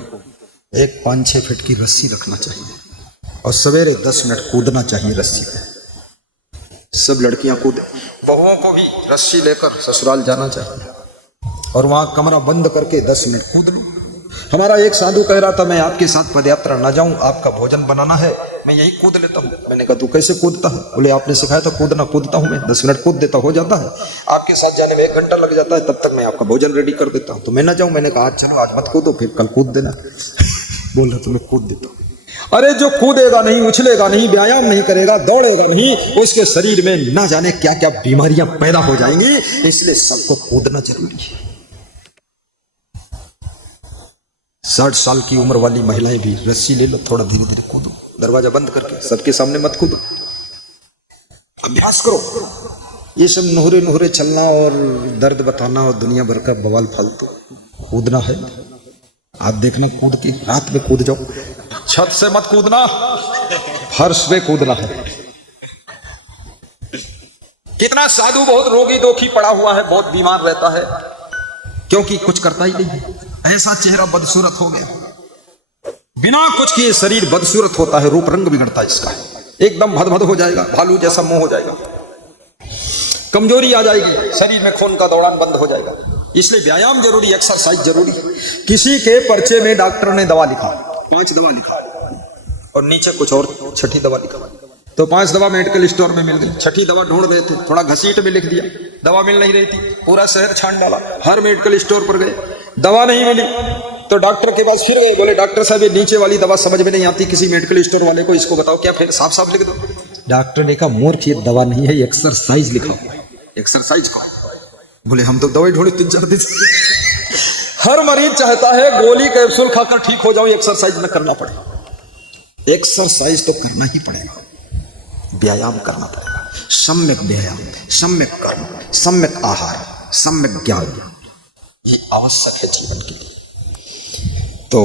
एक 5-6 फीट की रस्सी रखना चाहिए और सवेरे 10 मिनट कूदना चाहिए रस्सी पे। सब लड़कियां कूदे, बहुओं को भी रस्सी लेकर ससुराल जाना चाहिए और वहां कमरा बंद करके 10 मिनट कूद लो। हमारा एक साधु कह रहा था, मैं आपके साथ पदयात्रा ना जाऊं, आपका भोजन बनाना है, मैं यही कूद लेता हूं। मैंने कहा तू कैसे कूदता है? बोले आपने सिखाया तो कूदना, कूदता हूं मैं, 10 मिनट कूद देता, हो जाता है। आपके साथ जाने में 1 घंटा लग जाता है, तब तक मैं आपका भोजन रेडी कर देता हूं। तो मैं ना जाऊं, मैंने कहा आज चलो, आज मत कूदो, फिर कल कूद देना। बोल रहा तो मैं कूद देता हूं। अरे जो कूदेगा नहीं, उछलेगा नहीं, व्यायाम नहीं करेगा, दौड़ेगा नहीं, उसके शरीर में ना जाने क्या क्या बीमारियां पैदा हो जाएंगी। इसलिए सबको कूदना जरूरी है। 60 साल की उम्र वाली महिलाएं भी रस्सी ले लो, थोड़ा धीरे धीरे कूदो, दरवाजा बंद करके, सबके सामने मत कूदो, अभ्यास करो। ये सब नोहरे नोहरे चलना और दर्द बताना और दुनिया भर का बवाल फालतू। कूदना है, आप देखना कूद के रात में कूद जाओ, छत से मत कूदना, फर्श पे कूदना है। कितना साधु बहुत रोगी दोखी पड़ा हुआ है, बहुत बीमार रहता है, क्योंकि कुछ करता ही नहीं है। ऐसा चेहरा बदसूरत हो गया, बिना कुछ किए शरीर बदसूरत होता है, रूप रंग बिगड़ता है इसका, एकदम भदभद हो जाएगा, भालू जैसा मुंह हो जाएगा, कमजोरी आ जाएगी, शरीर में खून का दौड़ान बंद हो जाएगा। इसलिए व्यायाम जरूरी, एक्सरसाइज जरूरी। किसी के पर्चे में डॉक्टर ने दवा लिखा, 5 दवा लिखा और नीचे कुछ और 6ठी दवा लिखा, तो 5 दवा मेडिकल स्टोर में मिल गई, 6ठी दवा ढूंढ रहे थे, थोड़ा घसीट में लिख दिया, दवा मिल नहीं रही थी, पूरा शहर छान डाला, हर मेडिकल स्टोर पर गए, दवा नहीं मिली, तो डॉक्टर के पास फिर गए, बोले डॉक्टर साहब ये नीचे वाली दवा समझ में नहीं आती, किसी मेडिकल स्टोर वाले को इसको बताओ, क्या फिर साफ साफ लिख दो। डॉक्टर ने कहा मूर्ख, ये दवा नहीं है, एक्सरसाइज लिखा, एक्सरसाइज को। बोले हम तो दवाई ढूंढे 3-4 दिन। हर मरीज चाहता है गोली कैप्सूल खाकर ठीक हो जाओ, एक्सरसाइज न करना पड़े। एक्सरसाइज तो करना ही पड़ेगा, व्यायाम करना पड़ेगा, सम्यक व्यायाम, सम्यक कर्म, सम्यक आहार, सम्यक ज्ञान, ये आवश्यक है जीवन के लिए। तो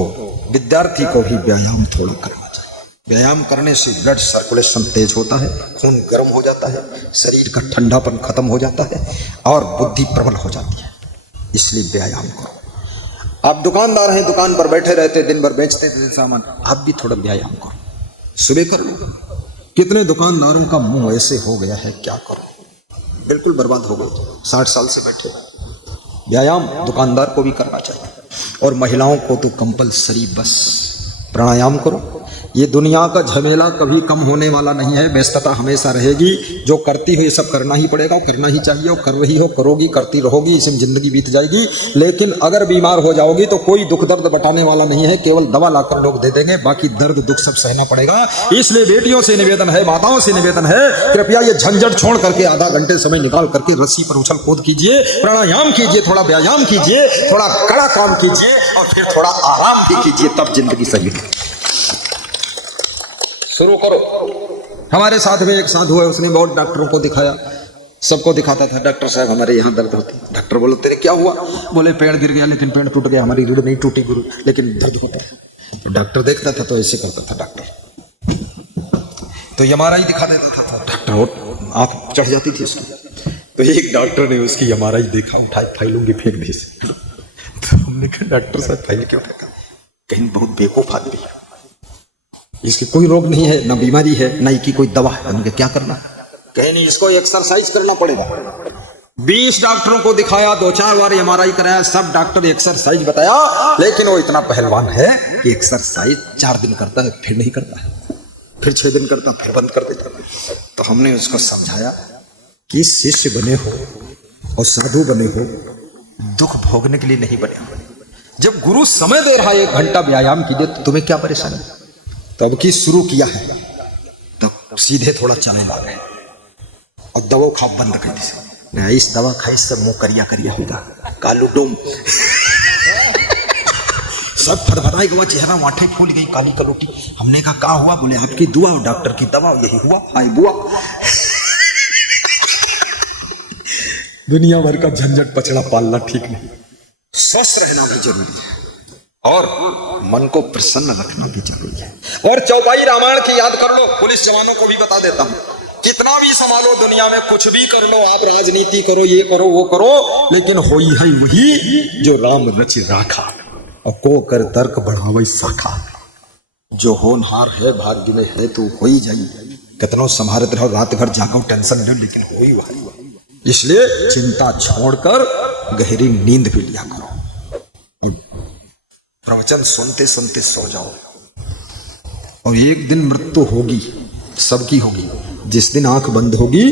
विद्यार्थी को भी व्यायाम थोड़ा करना चाहिए। व्यायाम करने से ब्लड सर्कुलेशन तेज होता है, खून गर्म हो जाता है, शरीर का ठंडापन खत्म हो जाता है और बुद्धि प्रबल हो जाती है। इसलिए व्यायाम करो। आप दुकानदार हैं, दुकान पर बैठे रहते, दिन भर बेचते थे सामान, आप भी थोड़ा व्यायाम करो, सुबह कर लो। कितने दुकानदारों का मुंह ऐसे हो गया है, क्या करो, बिल्कुल बर्बाद हो गए, 60 साल से बैठे। व्यायाम दुकानदार को भी करना चाहिए, और महिलाओं को तो कंपलसरी बस प्राणायाम करो। ये दुनिया का झमेला कभी कम होने वाला नहीं है, व्यस्तता हमेशा रहेगी, जो करती हो ये सब करना ही पड़ेगा, करना ही चाहिए, और कर रही हो, करोगी, करती रहोगी, इसमें जिंदगी बीत जाएगी। लेकिन अगर बीमार हो जाओगी तो कोई दुख दर्द बटाने वाला नहीं है, केवल दवा लाकर लोग दे देंगे, बाकी दर्द दुख सब सहना पड़ेगा। इसलिए बेटियों से निवेदन है, माताओं से निवेदन है, कृपया ये झंझट छोड़ करके आधा घंटे समय निकाल करके रस्सी पर उछल कूद कीजिए, प्राणायाम कीजिए, थोड़ा व्यायाम कीजिए, थोड़ा कड़ा काम कीजिए, और फिर थोड़ा आराम भी कीजिए, तब जिंदगी सही है। शुरू करो। हमारे साथ में एक साधु है, उसने बहुत डॉक्टरों को दिखाया, सबको दिखाता था, डॉक्टर साहब हमारे यहाँ दर्द होती है। डॉक्टर बोले तेरे क्या हुआ? बोले पेड़ गिर गया, लेकिन पेड़ टूट गया, हमारी रीढ़ नहीं टूटी गुरु, लेकिन दर्द होता है। तो डॉक्टर देखता था तो ऐसे करता था डॉक्टर, तो एमआरआई दिखा देता था डॉक्टर, और आंख चढ़ जाती थी उसकी। तो एक डॉक्टर ने उसकी एमआरआई देखा, उठाए फाइलों की फेंक दी। तो हमने कहा डॉक्टर साहब फाइल क्यों फेंका? कहीं बहुत बेवकूफ आदमी है, इसकी कोई रोग नहीं है, ना बीमारी है, ना इसकी कोई दवा है, उनके क्या करना? कहीं नहीं, इसको एक्सरसाइज करना पड़ेगा। 20 डॉक्टरों को दिखाया, 2-4 बार एमआरआई कराया, सब डॉक्टर एक्सरसाइज बताया, लेकिन वो इतना पहलवान है कि एक्सरसाइज 4 दिन करता है, फिर नहीं करता है, फिर 6 दिन करता, फिर बंद कर देता। तो हमने उसको समझाया कि शिष्य बने हो और साधु बने हो, दुख भोगने के लिए नहीं बने हो। जब गुरु समय दे रहा है 1 घंटा व्यायाम कीजिए, तो तुम्हें क्या परेशानी? तब की शुरू किया है, तब सीधे थोड़ा चलने लगे और दवा खा बंद कर दी। इस दवा खाई सब मुंह करिया करिया होगा, कालू डोम सब फटफटाई गया, चेहरा माथे फूल गई, काली कलोटी। हमने कहा क्या हुआ? बोले आपकी दुआ और डॉक्टर की दवा, यही हुआ। हाय बुआ। दुनिया भर का झंझट पचड़ा पालना ठीक नहीं, स्वस्थ रहना भी जरूरी है और मन को प्रसन्न रखना भी जरूरी है। और चौपाई रामायण की याद कर लो, पुलिस जवानों को भी बता देता हूं, कितना भी संभालो दुनिया में, कुछ भी कर लो, आप राजनीति करो, ये करो वो करो, लेकिन होई है वही जो राम रच राखा, और को कर तर्क बढ़ावे शाखा। जो होनहार है भाग्य में है तो हो ही जाइए, कितनों संभालते रहो, रात भर जागो, टेंशन लो, लेकिन हो ही वही। इसलिए चिंता छोड़कर गहरी नींद भी लिया करो, और प्रवचन सुनते सुनते सो जाओ। और एक दिन मृत्यु होगी, सबकी होगी। जिस दिन आंख बंद होगी,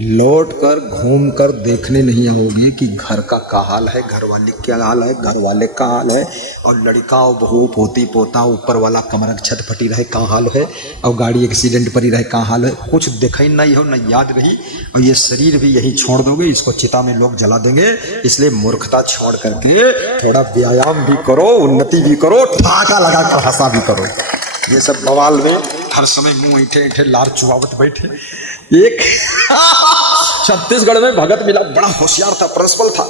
लौट कर घूम कर देखने नहीं आओगे कि घर का क्या हाल है, घर वाले क्या हाल है, घर वाले का हाल है, और लड़का और बहू, पोती पोता, ऊपर वाला कमरा छत फटी रहे क्या हाल है, और गाड़ी एक्सीडेंट पड़ी रहे क्या हाल है, कुछ देखा ही नहीं हो, न याद रही। और ये शरीर भी यही छोड़ दोगे, इसको चिता में लोग जला देंगे। इसलिए मूर्खता छोड़ करके थोड़ा व्यायाम भी करो, उन्नति भी करो, ठाका लगा कर हंसा भी करो। ये सब बवाल में हर समय मुंह ऐठे ऐठे लार चुआवत बैठे, एक छत्तीसगढ़ में भगत मिला, बड़ा होशियार था, प्रिंसिपल था,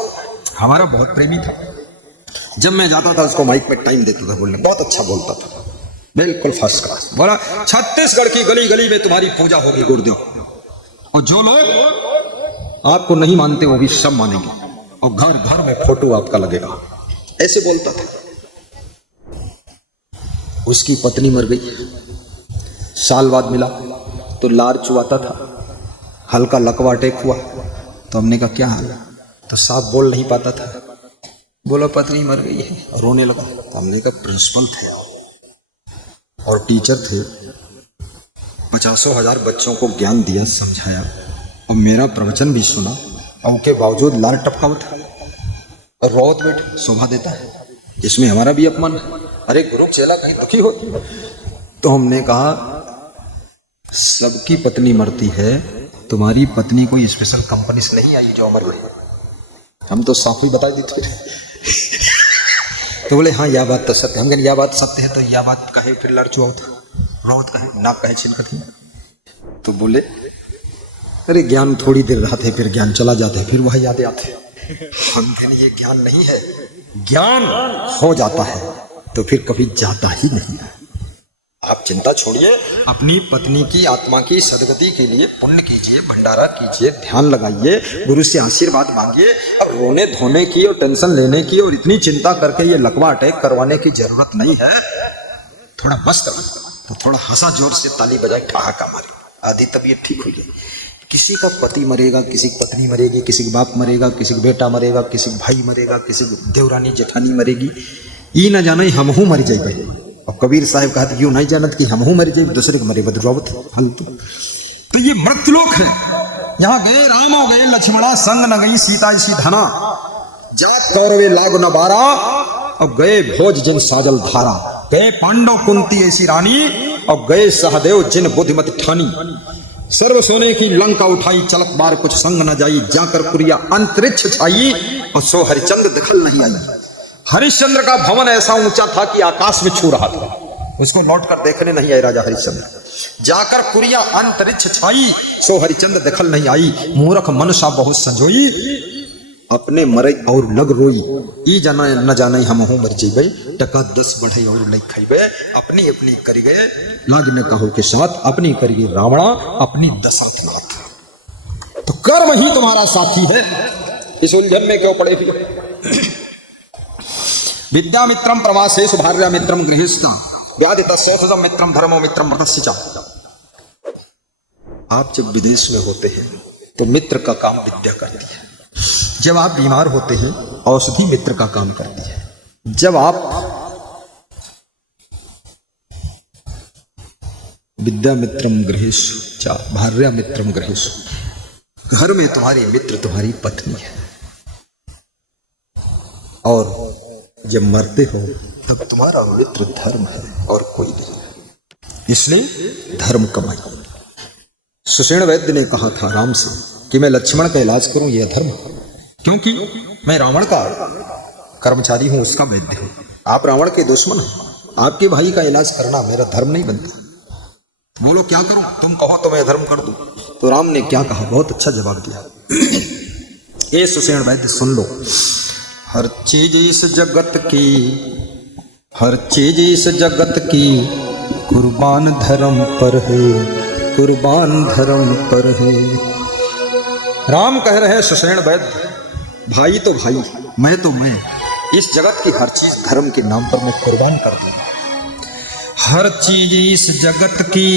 हमारा बहुत प्रेमी था। जब मैं जाता था उसको माइक में टाइम देता था बोलने, बहुत अच्छा बोलता था, बिल्कुल फर्स्ट क्लास। बोला छत्तीसगढ़ की गली गली में तुम्हारी पूजा होगी गुरुदेव, और जो लोग आपको नहीं मानते वो भी सब मानेंगे, और घर घर में फोटो आपका लगेगा, ऐसे बोलता था। उसकी पत्नी मर गई, साल बाद मिला तो लार चुआता था, हल्का लकवा अटैक हुआ, तो हमने कहा क्या हाल है, तो साफ बोल नहीं पाता था, बोला पत्नी मर गई है, और रोने लगा। तो हमने कहा प्रिंसिपल थे और टीचर थे, 50,000 बच्चों को ज्ञान दिया, समझाया, और मेरा प्रवचन भी सुना, और उनके बावजूद लार टपकावट और रोत बैठ शोभा देता है, इसमें हमारा भी अपमान है। अरे गुरु चेला कहीं दुखी हो। तो हमने कहा सबकी पत्नी मरती है, तुम्हारी पत्नी कोई स्पेशल कंपनी से नहीं आई जो मर गई, हम तो साफ ही बता दी थे। तो बोले हाँ यह बात तो सत्य, हम कहते यह बात सत्य है तो यह बात कहे फिर लड़चुआ रोत कहे नाक कहे छिलकती। तो बोले अरे ज्ञान थोड़ी देर रहते फिर ज्ञान चला जाते, फिर वह यादें आते। हम कहते ये ज्ञान नहीं है, ज्ञान हो जाता है तो फिर कभी जाता ही नहीं है। आप चिंता छोड़िए, अपनी पत्नी की आत्मा की सदगति के लिए पुण्य कीजिए, भंडारा कीजिए, ध्यान लगाइए, गुरु से आशीर्वाद मांगिए। अब रोने धोने की और टेंशन लेने की और इतनी चिंता करके ये लकवा अटैक करवाने की जरूरत नहीं है। थोड़ा मस्त तो थोड़ा हंसा जोर से ताली बजाए ठहाका मारे, आधी तबीयत ठीक हो जाए। किसी का पति मरेगा, किसी की पत्नी मरेगी, किसी का बाप मरेगा, किसी का बेटा मरेगा, किसी का भाई मरेगा, किसी की देवरानी जेठानी मरेगी, ये न जाने हमहू मर जाए। और कबीर साहब कहते यूं नहीं जानत कि हमहू मर जाए, दूसरे को मरे बदरौत फालतू। तो ये मृत्युलोक है, यहाँ गए राम हो गए लक्ष्मणा, संग न गई सीता इसी धना, जात कौरवे लाग न बारा, अब गए भोज जिन साजल धारा, गए पांडव कुंती ऐसी रानी, और गए सहदेव जिन बुद्धिमति ठानी, सर्व सोने की लंका उठाई, चलत बार कुछ संग न जाई, जाकर कुरिया अंतरिक्ष छाई, और सो हरिचंद्र दिखल नहीं आई। हरिश्चंद्र का भवन ऐसा ऊंचा था कि आकाश में छू रहा था, उसको लौटकर देखने नहीं आए राजा हरिश्चंद्र। जाकर कुरिया अंतरिक्ष छाई, सो हरिचंद्र दिखल नहीं आई, मूर्ख मनुष्य बहुत संजोई, अपने मरे और लग रोई, ई जाना न जाना हम हूं मर जेबे, टका 10 बढ़े और नहीं खाइबे, अपनी अपनी करी गए लाग ने कहो के साथ, अपनी करी गई रावणा अपनी दशा के नाथ। तो कर्म ही तुम्हारा साथी है, इस उलझन में क्यों पड़े फिर। विद्यामित्रम प्रवासेषु भार्यामित्रम गृहस्था, व्याधितस्यौषधम मित्रम धर्मो मित्रम व्रतस्य च। आप जब विदेश में होते हैं तो मित्र का काम विद्या करती है, जब आप बीमार होते हैं औषधि मित्र का काम करती है, जब आप विद्यामित्रम गृहेषु च भार्यामित्रम गृहेषु, घर में तुम्हारी मित्र तुम्हारी पत्नी है, और जब मरते हो तब तुम्हारा मित्र धर्म है और कोई नहीं, इसलिए धर्म कमाई। सुषेण वैद्य ने कहा था राम से कि मैं लक्ष्मण का इलाज करूं, यह धर्म, क्योंकि मैं रावण का कर्मचारी हूं, उसका वैद्य हूं, आप रावण के दुश्मन हैं, आपके भाई का इलाज करना मेरा धर्म नहीं बनता। बोलो क्या करूं, तुम कहो तो मैं धर्म कर दूं। तो राम ने क्या कहा, बहुत अच्छा जवाब दिया। ए सुषेण वैद्य सुन लो, हर चीज इस जगत की, हर चीज इस जगत की कुर्बान धर्म पर है, कुर्बान धर्म पर है। राम कह रहे हैं सुषेण वैद्य, भाई तो भाई, मैं तो मैं, इस जगत की हर चीज धर्म के नाम पर मैं कुर्बान कर दूंगा। हर चीज इस जगत की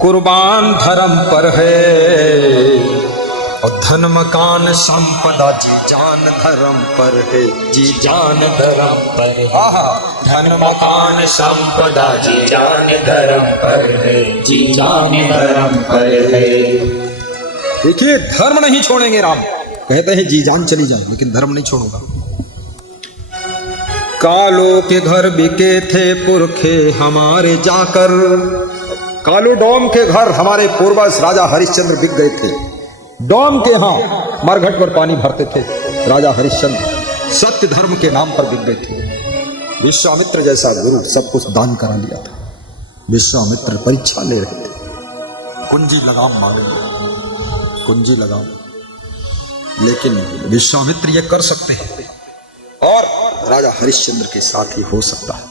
कुर्बान धर्म पर है, और धन मकान संपदा जी जान धर्म पर है, जी जान धर्म पर है। धन मकान संपदा जी जान धर्म पर है, जी जान धर्म पर है। देखिए धर्म नहीं छोड़ेंगे, राम कहते हैं जी जान चली जाए लेकिन धर्म नहीं छोड़ूंगा। कालो के घर बिके थे पुरखे हमारे जाकर, कालू डोम के घर हमारे पूर्वज राजा हरिश्चंद्र बिक गए थे, डोम के यहाँ मरघट पर पानी भरते थे राजा हरिश्चंद्र, सत्य धर्म के नाम पर बिक गए थे। विश्वामित्र जैसा गुरु सब कुछ दान करा लिया था, विश्वामित्र परीक्षा ले रहे थे, कुंजी लगाम मांगेंगे, कुंजी लगाऊं, लेकिन विश्वामित्र ये कर सकते हैं और राजा हरिश्चंद्र के साथ ही हो सकता है,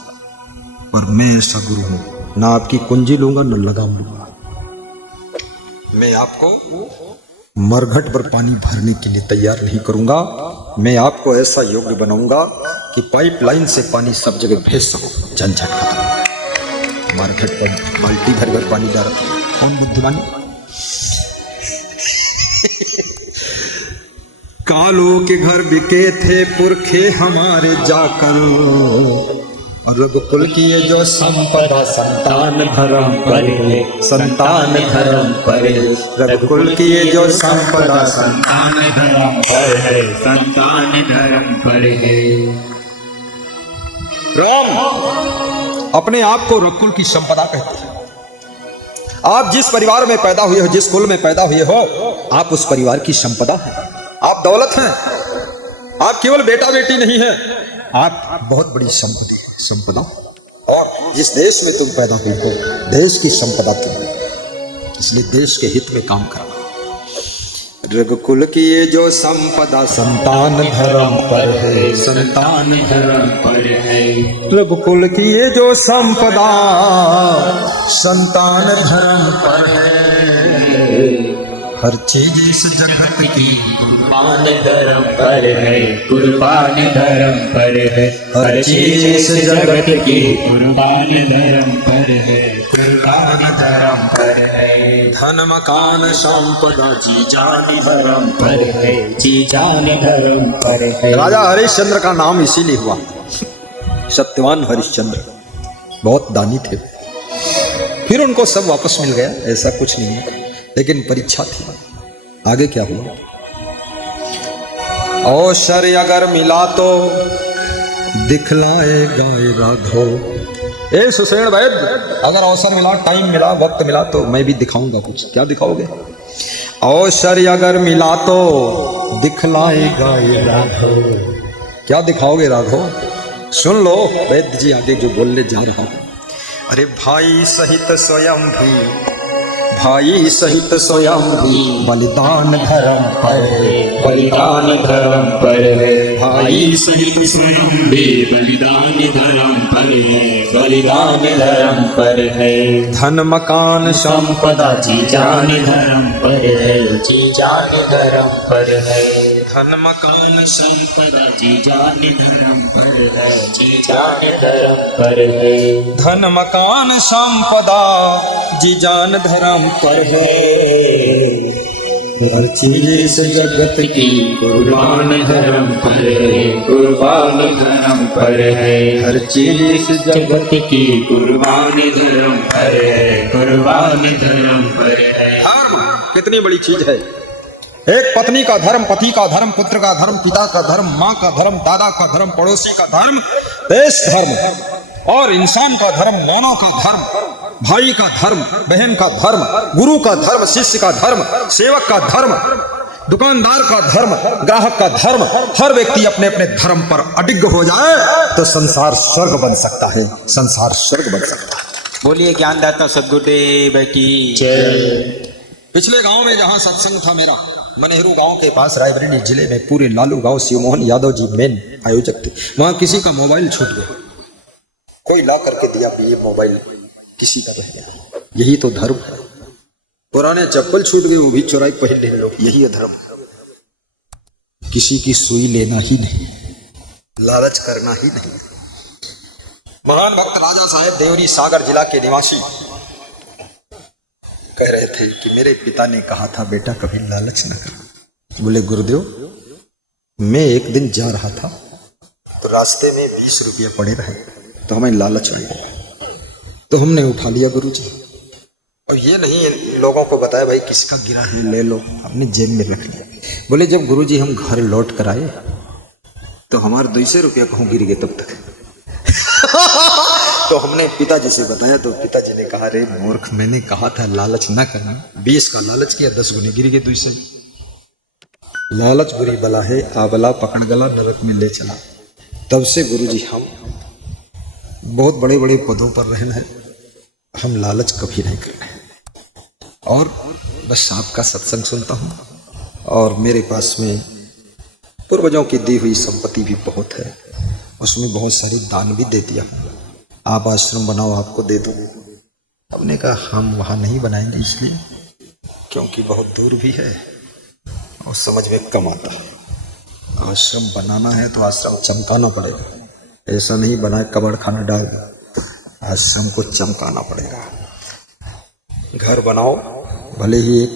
पर मैं ऐसा गुरु हूं, ना आपकी कुंजी लूंगा न लगाम लूंगा। मैं आपको मरघट पर पानी भरने के लिए तैयार नहीं करूंगा। मैं आपको ऐसा योग्य बनाऊंगा कि पाइपलाइन से पानी सब जगह भेज सकूं। झंझट खत्म। मरघट पर बाल्टी भर भर पानी डाल कौन बुद्धिमानी। कालों के घर बिके थे पुरखे हमारे जाकर, रघुकुल की ये जो संपदा संतान धर्म पर है, संतान धर्म पर है। रघुकुल की ये जो संपदा संतान धर्म पर है, संतान धर्म पर है। राम अपने आप को रघुकुल की संपदा कहते हैं। आप जिस परिवार में पैदा हुए हो, जिस कुल में पैदा हुए हो, आप उस परिवार की संपदा हैं। आप दौलत हैं। आप केवल बेटा बेटी नहीं है, आप बहुत बड़ी संपत्ति है, संपदा। और जिस देश में तुम पैदा हुए हो, देश की संपदा तुम हो, इसलिए देश के हित में काम करना। रघुकुल की ये जो संपदा संतान धर्म पर है, संतान धर्म पर है। रघुकुल की ये जो संपदा संतान धर्म पर है। हर चीज इस जगत की कुर्बान धर्म पर है, कुर्बान धर्म पर है। हर चीज इस जगत की कुर्बान धर्म पर है, कुर्बान धर्म पर है। धन मकान संपदा जी जान धर्म पर है, जी जान धर्म पर है। राजा हरिश्चंद्र का नाम इसीलिए हुआ, सत्यवान हरिश्चंद्र। बहुत दानी थे। फिर उनको सब वापस मिल गया, ऐसा कुछ नहीं है, लेकिन परीक्षा थी। आगे क्या हुआ? अवसर अगर मिला तो दिखलाएगा राघव। ए सुसेन वैद्य, अगर अवसर मिला, टाइम मिला, वक्त मिला तो मैं भी दिखाऊंगा कुछ। क्या दिखाओगे? अवसर अगर मिला तो दिखलाएगा राघव। क्या दिखाओगे राघव? सुन लो वैद्य जी आगे जो बोलने जा रहा है। अरे भाई सहित स्वयं भी, भाई सहित स्वयं भी बलिदान धर्म पर है, बलिदान धर्म पर है। भाई सहित स्वयं भी बलिदान धर्म पर है, बलिदान धर्म पर है। धन मकान संपदा जी जान धर्म पर है, जी जान धर्म पर है। धन मकान संपदा जी जान धर्म पर है, जी जान धर्म पर है। धन मकान संपदा जी जान धर्म पर है। हर चीज इस जगत की कुर्बान धर्म पर है, कुर्बान धर्म पर है। हर चीज इस जगत की कुर्बान धर्म पर है, कुर्बान धर्म पर है। धर्म कितनी बड़ी चीज है। एक पत्नी का धर्म, पति का धर्म, पुत्र का धर्म, पिता का धर्म, माँ का धर्म, दादा का धर्म, पड़ोसी का धर्म, देश धर्म और इंसान का धर्म, मानव का धर्म, भाई का धर्म, बहन का धर्म, गुरु का धर्म, शिष्य का धर्म, सेवक का धर्म, दुकानदार का धर्म, ग्राहक का धर्म। हर व्यक्ति अपने अपने धर्म पर अडिग हो जाए तो संसार स्वर्ग बन सकता है, संसार स्वर्ग बन सकता है। बोलिए ज्ञानदाता सद्गुरुदेव की जय। पिछले गांव में जहां सत्संग था मेरा, मनेहरू गांव के पास, रायबरेली जिले में, पूरे लालू गांव, शिवमोहन यादव जी मेन आयोजक थे। वहां किसी का मोबाइल छूट गया, कोई ला करके दिया भी ये मोबाइल किसी का रह गया। यही तो धर्म है। पुराने चप्पल छूट गए, वो भी चुराई पहन ले लो, यही है धर्म। किसी की सुई लेना ही नहीं, लालच करना ही नहीं। महान भक्त राजा साहेब देवरी सागर जिला के निवासी कह रहे थे कि मेरे पिता ने कहा था बेटा कभी लालच न कर। बोले गुरुदेव, मैं एक दिन जा रहा था तो रास्ते में 20 रुपये पड़े रहे, तो हमें लालच नहीं हुआ, तो हमने उठा लिया गुरुजी। और ये नहीं लोगों को बताया भाई किसका गिरा है ले लो, अपने जेब में रख लिया। बोले जब गुरुजी हम घर लौट कर आए तो हमारे 200 रुपया कहूँ गिर गए तब तक। तो हमने पिताजी से बताया तो पिताजी ने कहा रे मूर्ख, मैंने कहा था लालच ना करना। 20 का लालच किया, 10 गुने गिर गए 200। लालच बुरी बला है, आबला पकड़ गला नरक में ले चला। तब से गुरुजी हम बहुत बड़े बड़े पदों पर रहे हैं, हम लालच कभी नहीं करना है। और बस आपका सत्संग सुनता हूँ, और मेरे पास में पूर्वजों की दी हुई संपत्ति भी बहुत है, उसमें बहुत सारी दान भी दे दिया। आप आश्रम बनाओ, आपको दे दूँ। हमने कहा हम वहाँ नहीं बनाएंगे, इसलिए क्योंकि बहुत दूर भी है और समझ में कम आता है। आश्रम बनाना है तो आश्रम चमकाना पड़ेगा, ऐसा नहीं बनाए कब्र खाना डाल दो। आश्रम को चमकाना पड़ेगा। घर बनाओ, भले ही एक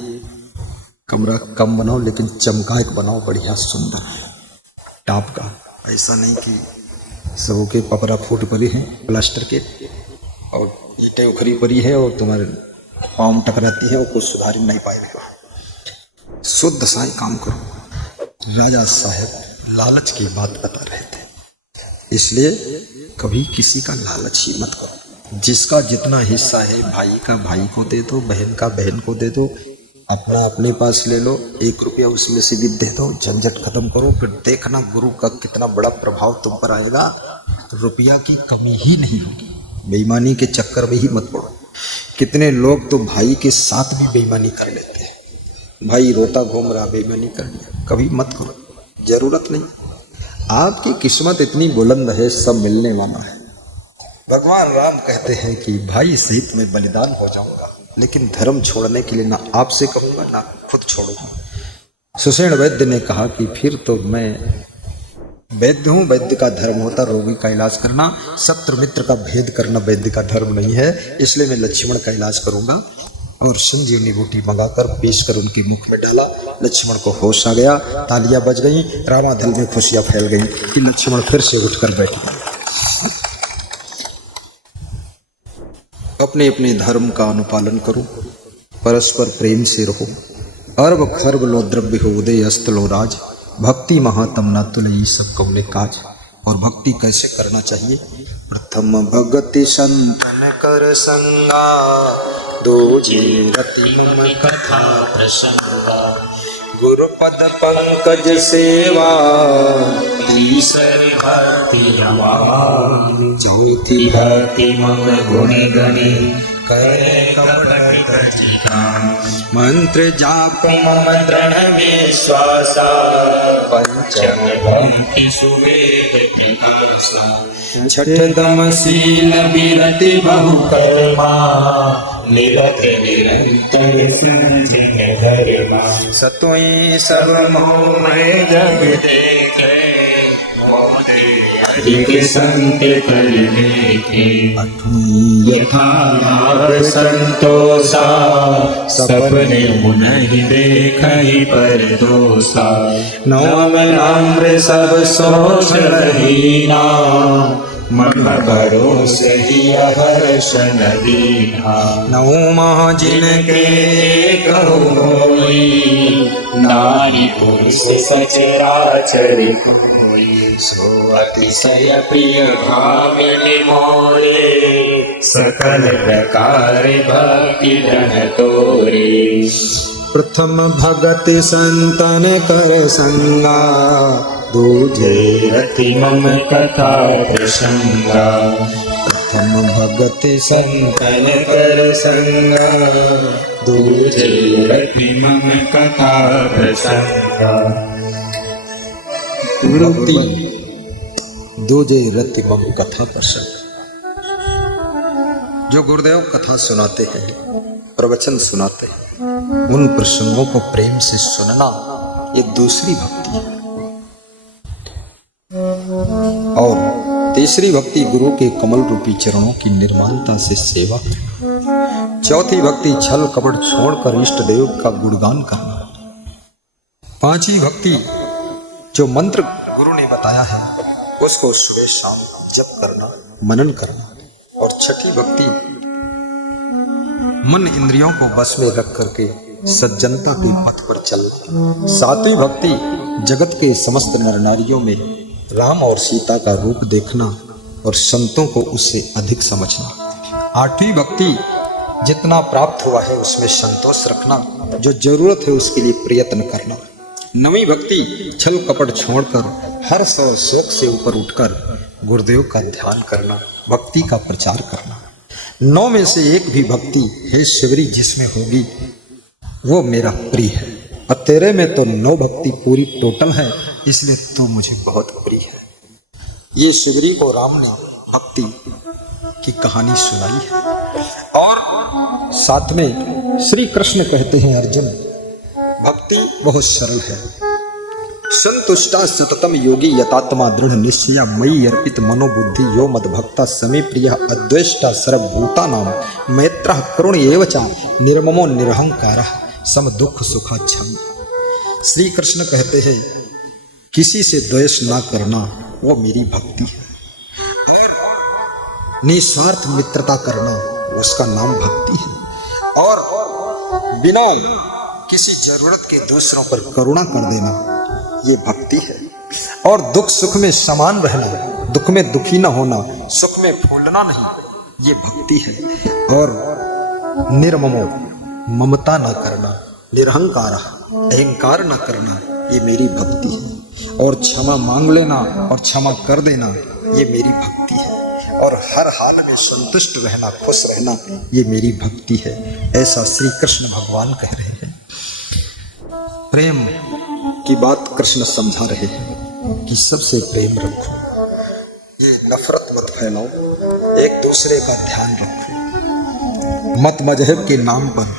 कमरा कम बनाओ, लेकिन चमका एक बनाओ, बढ़िया सुंदर टाप का। ऐसा नहीं कि सबों के पपरा फूट पड़ी हैं प्लास्टर के और ईंटें उखड़ी पड़ी है और तुम्हारे पाँव टकराती है और कुछ सुधार नहीं पाए हो। शुद्ध साई काम करो। राजा साहब लालच की बात बता रहे थे, इसलिए कभी किसी का लालच ही मत करो। जिसका जितना हिस्सा है, भाई का भाई को दे दो, बहन का बहन को दे दो, अपना अपने पास ले लो। 1 रुपया उसमें से भी दे दो, झंझट खत्म करो। फिर देखना गुरु का कितना बड़ा प्रभाव तुम पर आएगा। रुपया की कमी ही नहीं होगी। बेईमानी के चक्कर में ही मत पड़ो। कितने लोग तो भाई के साथ भी बेईमानी कर लेते हैं। भाई रोता घूम रहा, बेईमानी कर लिया। कभी मत करो, जरूरत नहीं। आपकी किस्मत इतनी बुलंद है, सब मिलने वाला है। भगवान राम कहते हैं कि भाई सहित मैं बलिदान हो जाऊंगा, लेकिन धर्म छोड़ने के लिए ना आपसे कहूंगा ना खुद छोड़ूंगा। सुषेण वैद्य ने कहा कि फिर तो मैं वैद्य हूँ, वैद्य का धर्म होता रोगी का इलाज करना, शत्रु मित्र का भेद करना वैद्य का धर्म नहीं है, इसलिए मैं लक्ष्मण का इलाज करूंगा। और संजीवनी बूटी मंगाकर पेश कर उनके मुख में डाला। लक्ष्मण को होश आ गया, तालियां बज गई, रामाधल में खुशियां फैल गई कि लक्ष्मण फिर से उठकर बैठ गए। अपने अपने धर्म का अनुपालन करो, परस्पर प्रेम से रहो। अर्ब खर्ब लो द्रव्य हो, उदय अस्त लो राज, भक्ति महातम न तुलई सब कौने काज। और भक्ति कैसे करना चाहिए? प्रथम भगति संतन कर संगा, दूजी रति मम कथा प्रसंगा, गुरुपद पंकज सेवा, तीसरी भक्ति अमान, चौथी भक्ति मम गुण गणी, करे कपट कचिकान, मंत्र जाप मम दृढ़ विश्वासा, पंचम भक्ति सुवेद पिपासा, छठम शील विरति बहु कर्मा, निरत निरंतर संचित धर्मा, सत्वं सब मोह जग देखे, अधिक संत कर देखे, यथा नाग संतोषा, सपने मुनि देखहि पर दोषा, नवम नाम्र सब सोच रहीना, मन भरोस ही हर्षण दीना, नवमा जिनके कहो होई, नारी पुरुष सचराचर कोई, सो अतिशय प्रिय भामिनी मोरे, सकल प्रकार भक्ति धन तोरे। प्रथम भगत संतन कर संगा, दूजे रति मम कथा प्रसंगा, प्रथम भगत संतन कर संगा, दूजे रति मम कथा प्रसंगा, दूजे रति मम कथा प्रसंगा। जो गुरुदेव कथा सुनाते हैं, प्रवचन सुनाते हैं, उन प्रसंगों को प्रेम से सुनना, ये दूसरी भक्ति है। और तीसरी भक्ति गुरु के कमल रूपी चरणों की निर्मलता से सेवा करना। चौथी भक्ति छल कपट छोड़कर इष्ट देव का गुणगान करना। पांचवी भक्ति जो मंत्र गुरु ने बताया है उसको सुबह शाम जप करना, मनन करना। और छठी भक्ति मन इंद्रियों को बस में रख करके सज्जनता के पथ पर चलना। सातवीं भक्ति जगत के समस्त नर नारियों में राम और सीता का रूप देखना और संतों को उससे अधिक समझना। आठवीं भक्ति जितना प्राप्त हुआ है उसमें संतोष रखना, जो जरूरत है उसके लिए प्रयत्न करना। नवीं भक्ति छल कपट छोड़कर हर्ष और शोक से ऊपर उठकर गुरुदेव का ध्यान करना, भक्ति का प्रचार करना। 9 में से एक भी भक्ति हे शिवरी जिसमें होगी वो मेरा प्रिय है। और तेरे में तो 9 भक्ति पूरी टोटल है, इसलिए तू मुझे बहुत प्रिय है। ये सुग्री को राम ने भक्ति की कहानी सुनाई है। और साथ में श्री कृष्ण कहते हैं, अर्जुन भक्ति बहुत सरल है। संतुष्टा सततम योगी यतात्मा दृढ़ निश्चया मयि अर्पित मनोबुद्धि यो मद भक्ता समे प्रिय अद्वेष्टा सर्वभूता नाम मैत्रः करुण एव च निर्ममो निरहंकारः सम दुख सुखाच्छम। श्री कृष्ण कहते हैं, किसी से द्वेष ना करना वो मेरी भक्ति है, और निस्वार्थ मित्रता करना उसका नाम भक्ति है, और बिना किसी जरूरत के दूसरों पर करुणा कर देना ये भक्ति है, और दुख सुख में समान रहना, दुख में दुखी न होना, सुख में फूलना नहीं, ये भक्ति है। और निर्ममो ममता न करना, निरहंकार अहंकार न करना, ये मेरी भक्ति है। और क्षमा मांग लेना और क्षमा कर देना, ये मेरी भक्ति है। और हर हाल में संतुष्ट रहना, खुश रहना, ये मेरी भक्ति है। ऐसा श्री कृष्ण भगवान कह रहे हैं। प्रेम की बात कृष्ण समझा रहे हैं कि सबसे प्रेम रखो, ये नफरत मत फैलाओ, एक दूसरे का ध्यान रखो, मत मजहब के नाम पर,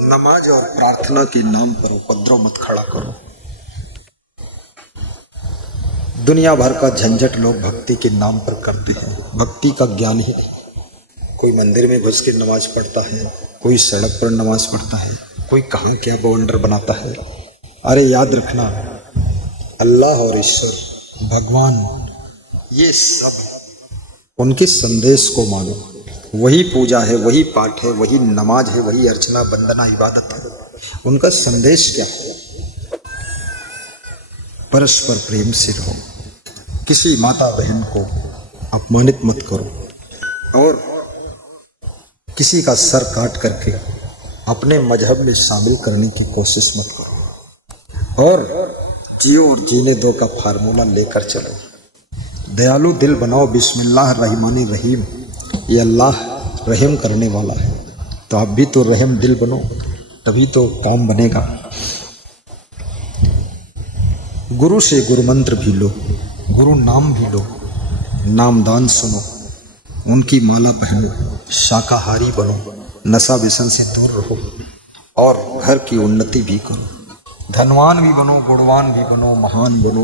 नमाज और प्रार्थना के नाम पर उपद्रव मत खड़ा करो। दुनिया भर का झंझट लोग भक्ति के नाम पर करते हैं, भक्ति का ज्ञान ही नहीं। कोई मंदिर में घुस के नमाज पढ़ता है, कोई सड़क पर नमाज पढ़ता है, कोई कहाँ क्या बवंडर बनाता है। अरे याद रखना, अल्लाह और ईश्वर भगवान ये सब उनके संदेश को मानो, वही पूजा है, वही पाठ है, वही नमाज है, वही अर्चना वंदना इबादत है। उनका संदेश क्या है? परस्पर प्रेम से रहो, किसी माता बहन को अपमानित मत करो, और किसी का सर काट करके अपने मजहब में शामिल करने की कोशिश मत करो, और जियो और जीने दो का फार्मूला लेकर चलो। दयालु दिल बनाओ, बिस्मिल्लाह रहमानी रहीम, ये अल्लाह रहम करने वाला है, तो आप भी तो रहम दिल बनो, तभी तो काम बनेगा। गुरु से गुरु मंत्र भी लो, गुरु नाम भी लो, नामदान सुनो, उनकी माला पहनो, शाकाहारी बनो, नशा व्यसन से दूर रहो, और घर की उन्नति भी करो। धनवान भी बनो, गुणवान भी बनो, महान बनो,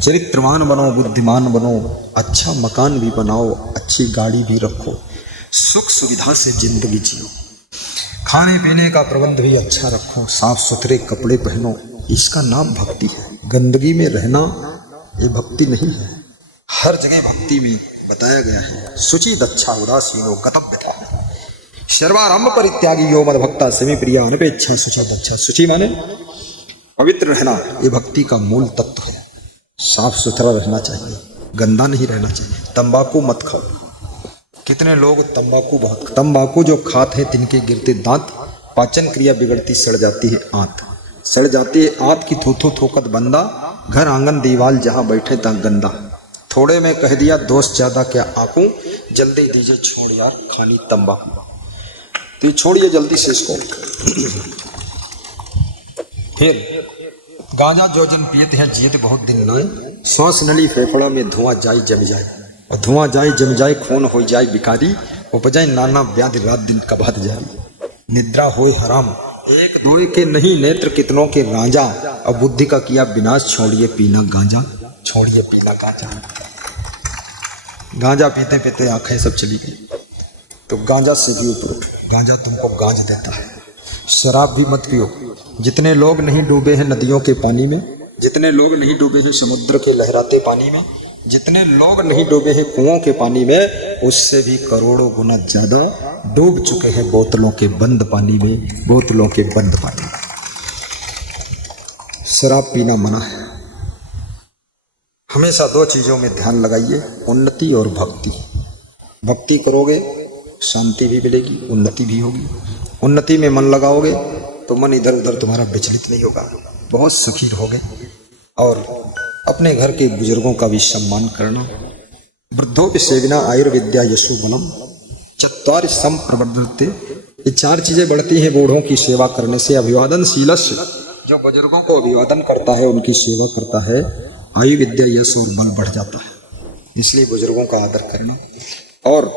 चरित्रवान बनो, बुद्धिमान बनो, अच्छा मकान भी बनाओ, अच्छी गाड़ी भी रखो, सुख सुविधा से जिंदगी जियो, खाने पीने का प्रबंध भी अच्छा रखो, साफ सुथरे कपड़े पहनो, इसका नाम भक्ति है। गंदगी में रहना ये भक्ति नहीं है। हर जगह भक्ति में बताया गया है, शुचि दक्षा उदासीनो गतव्य था सर्वारंभ परित्यागी यो मद भक्ता समी प्रिया अनपेक्षा शुचि दक्षा। शुचि माने पवित्र रहना, ये भक्ति का मूल तत्व है। साफ सुथरा रहना चाहिए, गंदा नहीं रहना चाहिए। तंबाकू मत खाओ, कितने लोग तंबाकू जो खाते हैं तिनके गिरते दांत, पाचन क्रिया बिगड़ती, सड़ जाती है आंत, सड़ जाती है आंत की थोथो थोकत बंदा, घर आंगन दीवाल जहाँ बैठे तहाँ गंदा। थोड़े में कह दिया दोस्त ज्यादा क्या आंकू, जल्दी दीजिए छोड़ यार खानी तंबाकू, तो छोड़िए जल्दी से इसको। फिर गांजा जो जन पियते हैं जियत बहुत दिन नाय, सांस नली फेफड़ा में धुआं जाए जम जाए, और धुआं जाए जम जाए, खून हो जाए बिकारी, उपजाए नाना व्याधि रात दिन कबाद जाए, निद्रा होए हराम, एक दो के नहीं नेत्र कितनों के रांझा, और बुद्धि का किया विनाश, छोड़िए पीना गांजा, छोड़िए पीना गांजा। गांजा पीते पीते आंखें सब चली गई, तो गांजा से भी ऊपर उठो, गांजा तुमको गांज देता है। शराब भी मत पियो। जितने लोग नहीं डूबे हैं नदियों के पानी में, जितने लोग नहीं डूबे हैं समुद्र के लहराते पानी में, जितने लोग नहीं डूबे हैं कुओं के पानी में, उससे भी करोड़ों गुना ज्यादा डूब चुके हैं बोतलों के बंद पानी में, बोतलों के बंद पानी में। शराब पीना मना है। हमेशा 2 चीजों में ध्यान लगाइए, उन्नति और भक्ति। भक्ति करोगे शांति भी मिलेगी, उन्नति भी होगी। उन्नति में मन लगाओगे तो मन इधर उधर तुम्हारा विचलित नहीं होगा, बहुत सुखी रहोगे। और अपने घर के बुजुर्गों का भी सम्मान करना। वृद्धों सेविना आयुर्विद्या यशु बलम चत्वारि संप्रवर्धते, ये 4 चीजें बढ़ती हैं बूढ़ों की सेवा करने से। अभिवादन शीलस्य, जो बुजुर्गों को अभिवादन करता है, उनकी सेवा करता है, आयु विद्या यश और बल बढ़ जाता है। इसलिए बुजुर्गों का आदर करना। और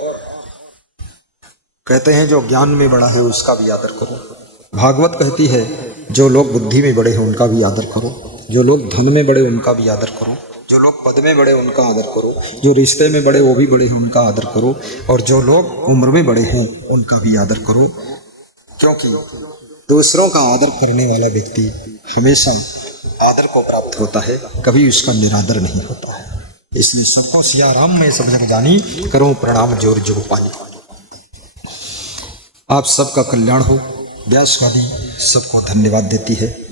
कहते हैं जो ज्ञान में बड़ा है उसका भी आदर करो। भागवत कहती है जो लोग बुद्धि में बड़े हैं उनका भी आदर करो, जो लोग धन में बड़े उनका भी आदर करो, जो लोग पद में बड़े उनका आदर करो, जो रिश्ते में बड़े वो भी बड़े हैं उनका आदर करो, और जो लोग उम्र में बड़े हैं उनका भी आदर करो। क्योंकि दूसरों का आदर करने वाला व्यक्ति हमेशा आदर को प्राप्त होता है, कभी उसका निरादर नहीं होता है। इसलिए सबको सिया राम में सब जग जानी, करो प्रणाम जोर जो पानी। आप सबका कल्याण हो। व्यास गादी सबको धन्यवाद देती है।